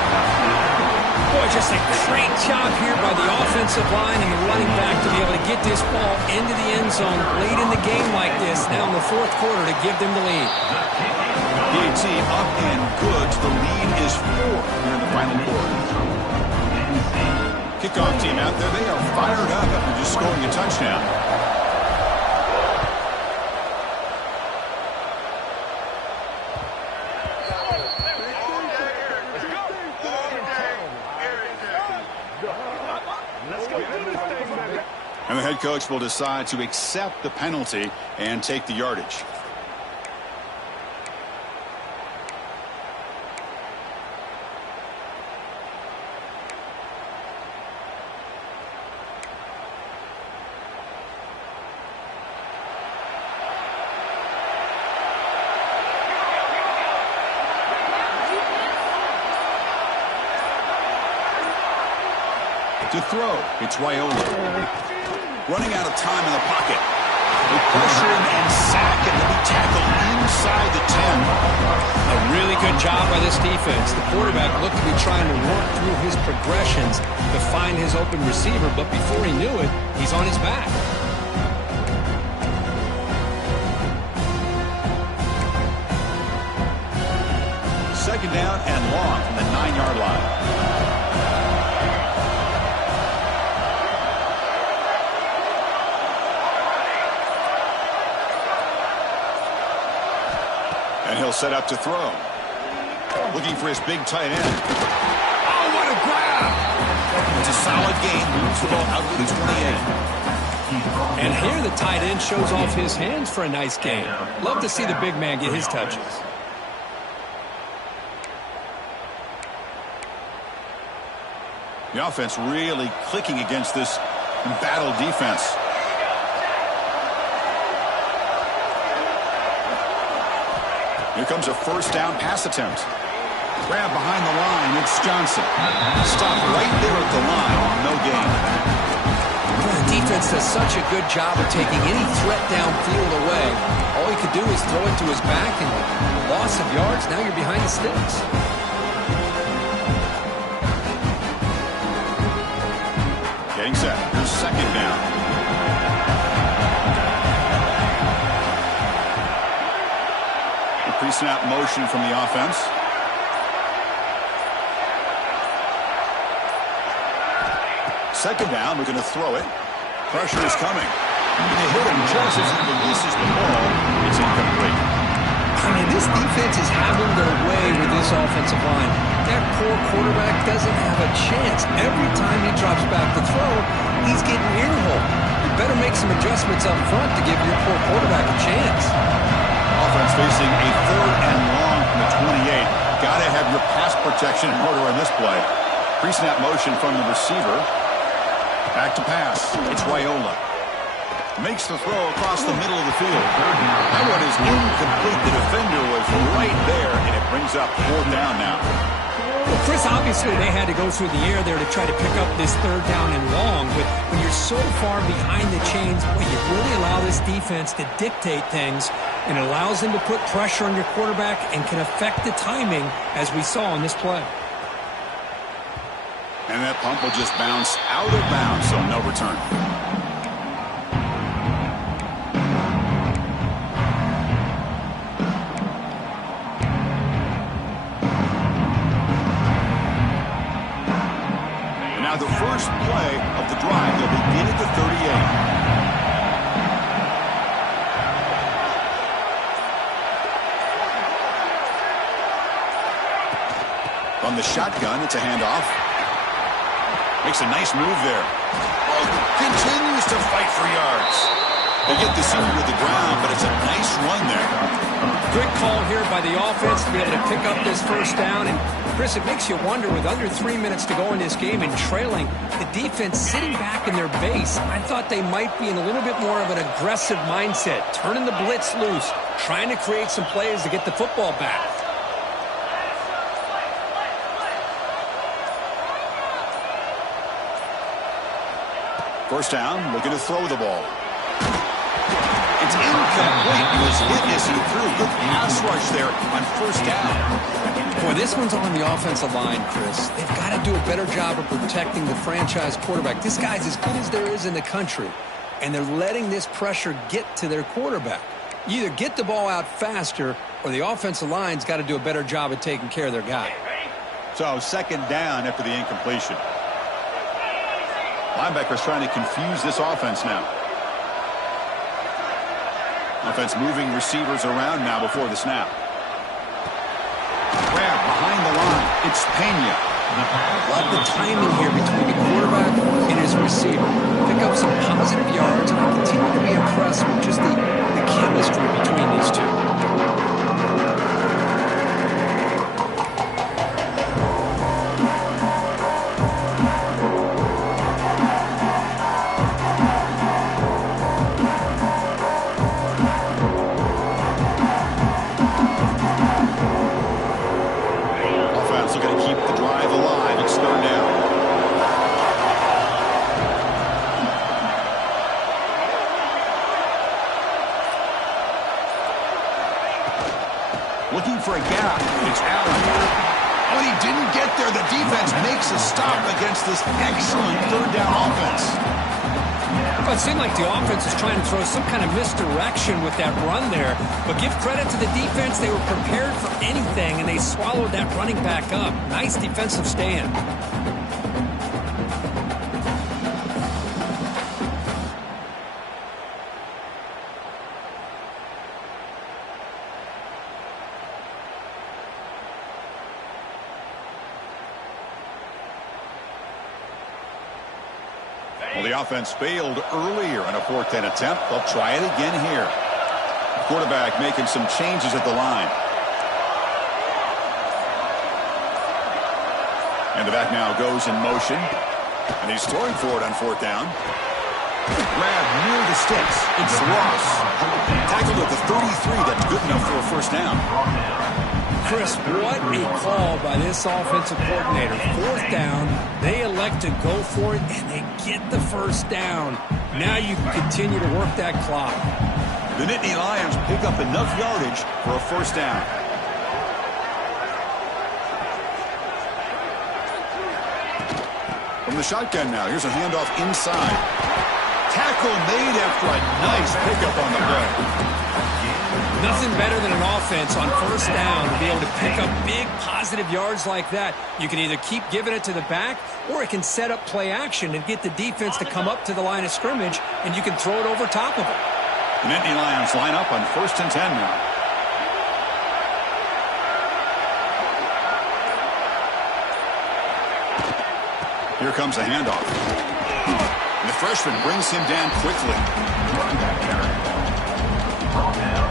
Boy, just a great job here by the offensive line and the running back to be able to get this ball into the end zone late in the game like this, now in the fourth quarter, to give them the lead. B10 up and good. The lead is 4 here in the final quarter. Kickoff team out there. They are fired up after just scoring a touchdown. And the head coach will decide to accept the penalty and take the yardage. To throw, it's Wyola. Running out of time in the pocket. They pressure him and sack, and he'll be tackled inside the 10. A really good job by this defense. The quarterback looked to be trying to work through his progressions to find his open receiver, but before he knew it, he's on his back. Second down and long from the 9-yard line. And he'll set up to throw. Looking for his big tight end. Oh, what a grab! It's a solid game. Moves the ball out to the 28. And here the tight end shows off his hands for a nice game. Love to see the big man get his touches. The offense really clicking against this embattled defense. Here comes a first down pass attempt. Grab behind the line. It's Johnson. Stop right there at the line. No gain. The defense does such a good job of taking any threat downfield away. All he could do is throw it to his back, and loss of yards, now you're behind the sticks. Getting set. Here's second down. Pre-snap motion from the offense. Second down, we're going to throw it. Pressure is coming. And they hit him just as he releases the ball. It's incomplete. I mean, this defense is having their way with this offensive line. That poor quarterback doesn't have a chance. Every time he drops back to throw, he's getting earholed. You better make some adjustments up front to give your poor quarterback a chance. Offense facing a third and long from the 28. Got to have your pass protection in order on this play. Pre-snap motion from the receiver. Back to pass. It's Wyola. Makes the throw across the middle of the field. That one is incomplete. The defender was right there, and it brings up fourth down now. Well, Chris, obviously they had to go through the air there to try to pick up this third down and long, but when you're so so far behind the chains, but you really allow this defense to dictate things, and it allows them to put pressure on your quarterback and can affect the timing, as we saw in this play. And that pump will just bounce out of bounds, so no return. And now the first play of the drive. They'll begin at the 38. From the shotgun, it's a handoff. Makes a nice move there. Oh, continues to fight for yards. They get the senior to the ground, but it's a nice run there. Good call here by the offense to be able to pick up this first down. And, Chris, it makes you wonder, with under 3 minutes to go in this game and trailing, the defense sitting back in their base, I thought they might be in a little bit more of an aggressive mindset, turning the blitz loose, trying to create some plays to get the football back. First down, looking to throw the ball. It's incomplete. He was hit as he threw. Good pass rush there on first down. Boy, this one's on the offensive line, Chris. They've got to do a better job of protecting the franchise quarterback. This guy's as good as there is in the country, and they're letting this pressure get to their quarterback. You either get the ball out faster, or the offensive line's got to do a better job of taking care of their guy. So second down after the incompletion. Linebacker's trying to confuse this offense now. Offense moving receivers around now before the snap. Grab behind the line. It's Pena. Love the timing here between the quarterback and his receiver. Pick up some positive yards, and I continue to be impressed with just the chemistry between these two. Looking for a gap. It's Allen. When he didn't get there, the defense makes a stop against this excellent third down offense. Well, it seemed like the offense was trying to throw some kind of misdirection with that run there. But give credit to the defense. They were prepared for anything, and they swallowed that running back up. Nice defensive stand. Well, the offense failed earlier on a 4th and attempt. They'll try it again here. Quarterback making some changes at the line. And the back now goes in motion. And he's throwing for it on 4th down. Grab near the sticks. It's Ross. Tackled at the 33. That's good enough for a first down. Chris, what a call by this offensive coordinator. 4th down, they elect to go for it, and they get the first down. Now you can continue to work that clock. The Nittany Lions pick up enough yardage for a first down. From the shotgun now, here's a handoff inside. Tackle made after a nice pickup on the play. Nothing better than an offense on first down to be able to pick up big positive yards like that. You can either keep giving it to the back, or it can set up play action and get the defense to come up to the line of scrimmage, and you can throw it over top of them. The Nittany Lions line up on 1st and 10 now. Here comes a handoff. And the freshman brings him down quickly. Running back carry. Ball down.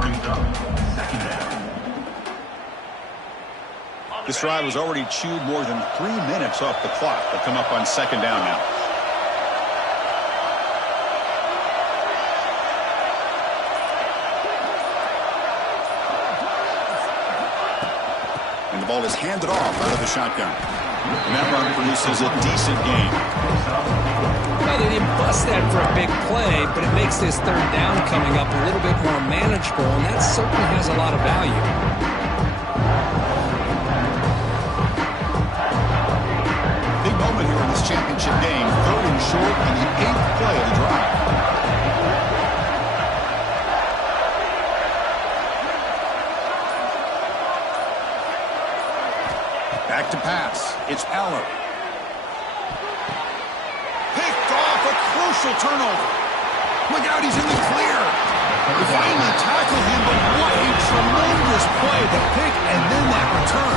Brings up 2nd down. This drive has already chewed more than 3 minutes off the clock. They'll come up on second down now. And the ball is handed off out of the shotgun. And that run produces a decent gain. Well, they didn't bust that for a big play, but it makes this third down coming up a little bit more manageable, and that certainly has a lot of value. Big moment here in this championship game. Third and short on the 8th play of the drive. Back to pass. It's Aller. Picked off, a crucial turnover. Look out, he's in the clear. They finally tackled him, but what a tremendous play. The pick and then that return.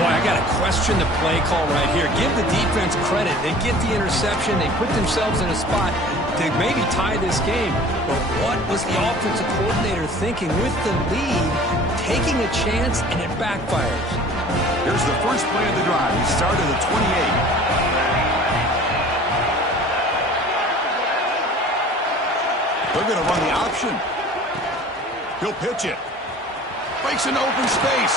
Boy, I got to question the play call right here. Give the defense credit. They get the interception. They put themselves in a spot to maybe tie this game. But what was the offensive coordinator thinking with the lead, taking a chance, and it backfires? Here's the first play of the drive. He started at 28. They're going to run the option. He'll pitch it. Breaks into open space.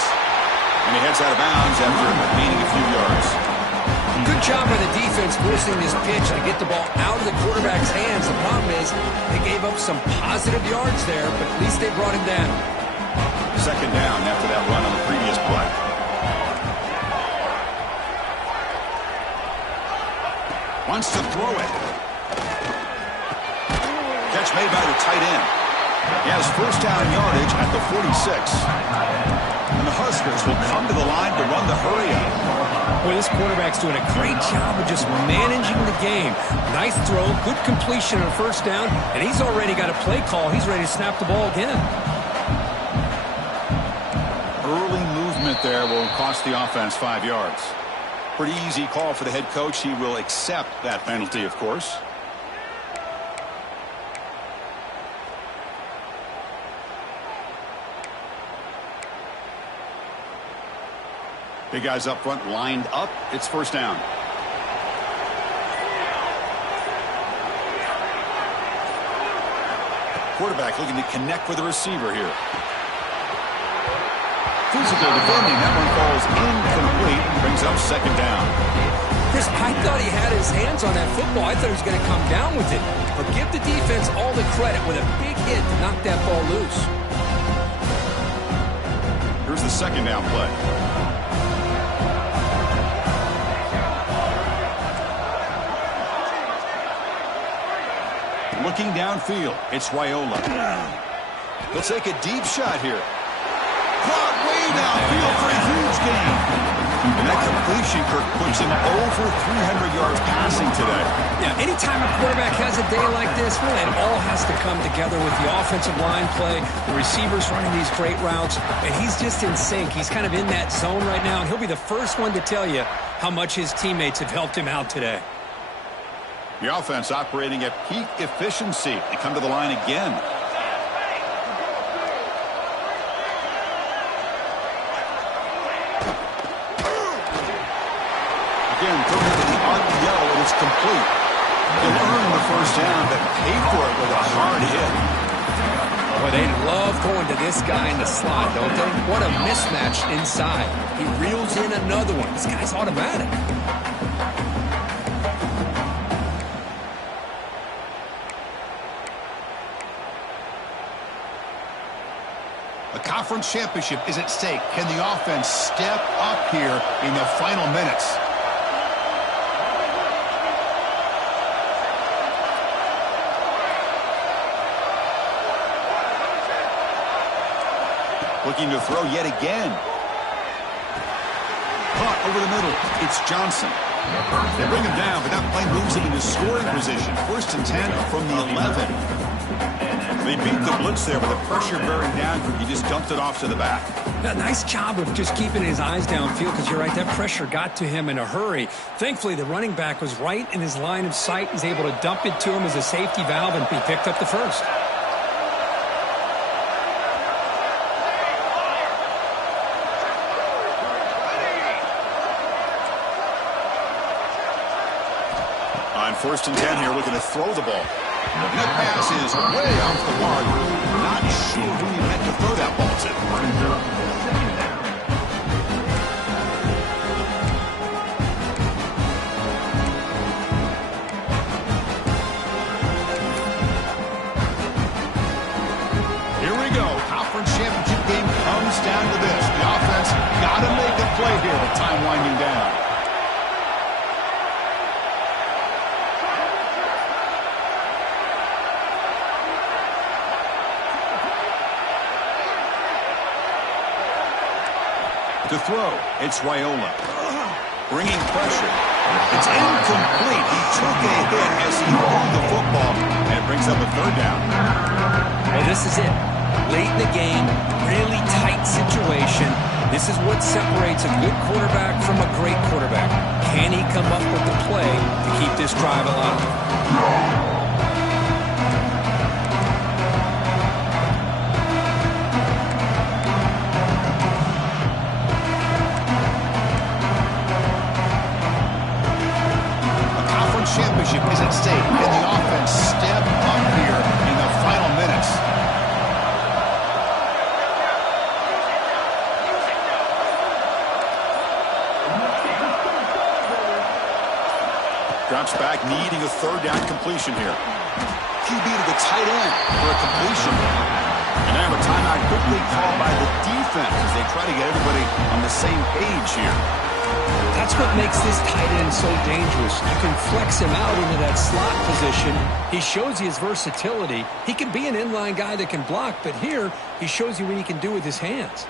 And he heads out of bounds after gaining a few yards. Good job by the defense forcing this pitch to get the ball out of the quarterback's hands. The problem is they gave up some positive yards there, but at least they brought him down. Second down after that run on the previous play. Wants to throw it. Catch made by the tight end. He has first down yardage at the 46. And the Huskers will come to the line to run the hurry up. Boy, this quarterback's doing a great job of just managing the game. Nice throw, good completion on first down, and he's already got a play call. He's ready to snap the ball again. Early movement there will cost the offense 5 yards. Pretty easy call for the head coach. He will accept that penalty, of course. Big guys up front lined up. It's first down. Quarterback looking to connect with the receiver here. Physical defending. That one falls incomplete. Brings up second down. Chris, I thought he had his hands on that football. I thought he was going to come down with it. But give the defense all the credit with a big hit to knock that ball loose. Here's the second down play. Looking downfield, it's Raiola. They'll take a deep shot here. Caught way downfield for a huge gain. And that completion, Kirk, puts him over 300 yards passing today. Yeah, anytime a quarterback has a day like this, really, it all has to come together with the offensive line play, the receivers running these great routes, and he's just in sync. He's kind of in that zone right now, and he'll be the first one to tell you how much his teammates have helped him out today. The offense operating at peak efficiency. They come to the line again. Again, throwing into the RPO, and it's complete. They'll earn the first down, but pay for it with a hard hit. Boy, they love going to this guy in the slot, don't they? What a mismatch inside. He reels in another one. This guy's automatic. A conference championship is at stake. Can the offense step up here in the final minutes? Looking to throw yet again. Caught over the middle. It's Johnson. They bring him down, but that play moves him into scoring position. First and 10 from the 11. They beat the blitz there, but the pressure bearing down. He just dumped it off to the back. Yeah, nice job of just keeping his eyes downfield, because you're right, that pressure got to him in a hurry. Thankfully, the running back was right in his line of sight. He's able to dump it to him as a safety valve, and he picked up the first. First and 10 here, looking to throw the ball. And that pass is way off the mark. Not sure who he meant to throw that ball to. Here we go. Conference championship game comes down to this. The offense got to make a play here with time winding down. To throw, it's Raiola. Bringing pressure. It's incomplete. He took a hit as he threw the football, and it brings up a third down. Well, this is it. Late in the game, really tight situation. This is what separates a good quarterback from a great quarterback. Can he come up with the play to keep this drive alive? Championship is at stake. Can the offense step up here in the final minutes? Drops back, needing a third down completion here. QB to the tight end for a completion. And now a timeout quickly called by the defense as they try to get everybody on the same page here. That's what makes this tight end so dangerous. You can flex him out into that slot position. He shows you his versatility. He can be an inline guy that can block, but here he shows you what he can do with his hands.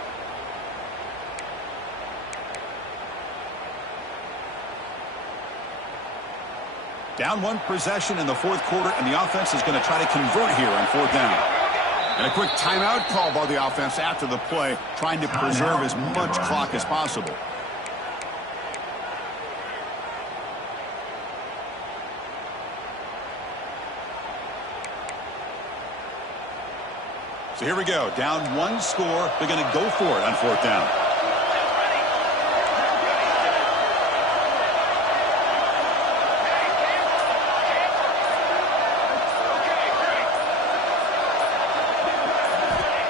Down one possession in the fourth quarter, and the offense is going to try to convert here on fourth down. And a quick timeout call by the offense after the play, trying to preserve as much clock as possible. So here we go. Down one score. They're going to go for it on fourth down.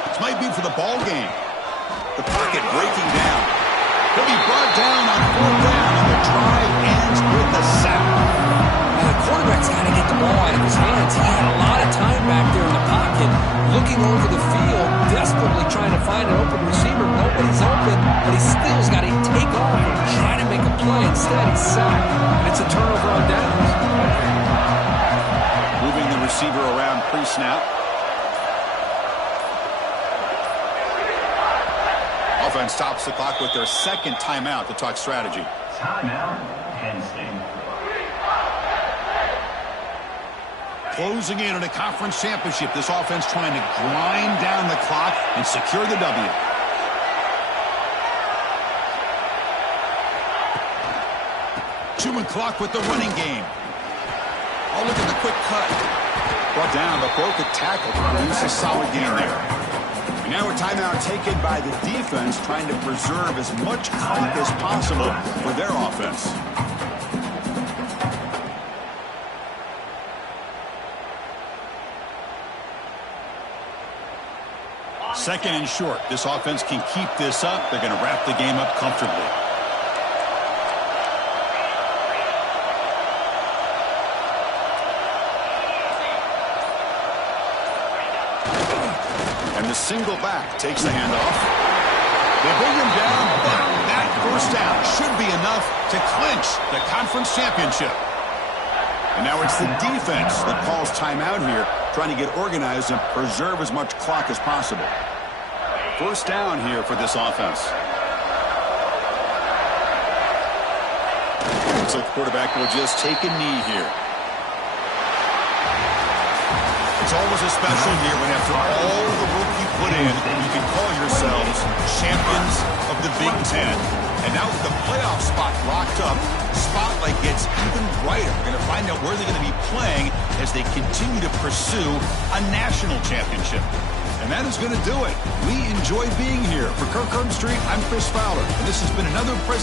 This might be for the ball game. The pocket breaking down. He'll be brought down on fourth down, and the drive ends with a sack. Now the quarterback's got to get the ball out of his hands. He had a lot of time back there in the pocket, looking over the field, desperately trying to find an open receiver. Nobody's open, but he still's got to take off and try to make a play. Instead, he's sacked, and it's a turnover on downs. Moving the receiver around pre-snap. Offense stops the clock with their second timeout to talk strategy. Timeout, Penn State. Closing in on a conference championship, this offense trying to grind down the clock and secure the W. Chewing clock with the running game. Oh, look at the quick cut. Brought down, but broke a tackle to produce a solid game there. And now a timeout taken by the defense, trying to preserve as much clock as possible for their offense. Second and short. This offense can keep this up. They're going to wrap the game up comfortably. And the single back takes the handoff. They bring him down, but that first down should be enough to clinch the conference championship. And now it's the defense that calls timeout here, trying to get organized and preserve as much clock as possible. First down here for this offense. Looks like the quarterback will just take a knee here. It's always a special year when after all the work you put in, you can call yourselves champions of the Big Ten. And now with the playoff spot locked up, spotlight gets even brighter. We're going to find out where they're going to be playing as they continue to pursue a national championship. And that is going to do it. We enjoy being here. For Kirk Herbstreit, I'm Chris Fowler. And this has been another presentation.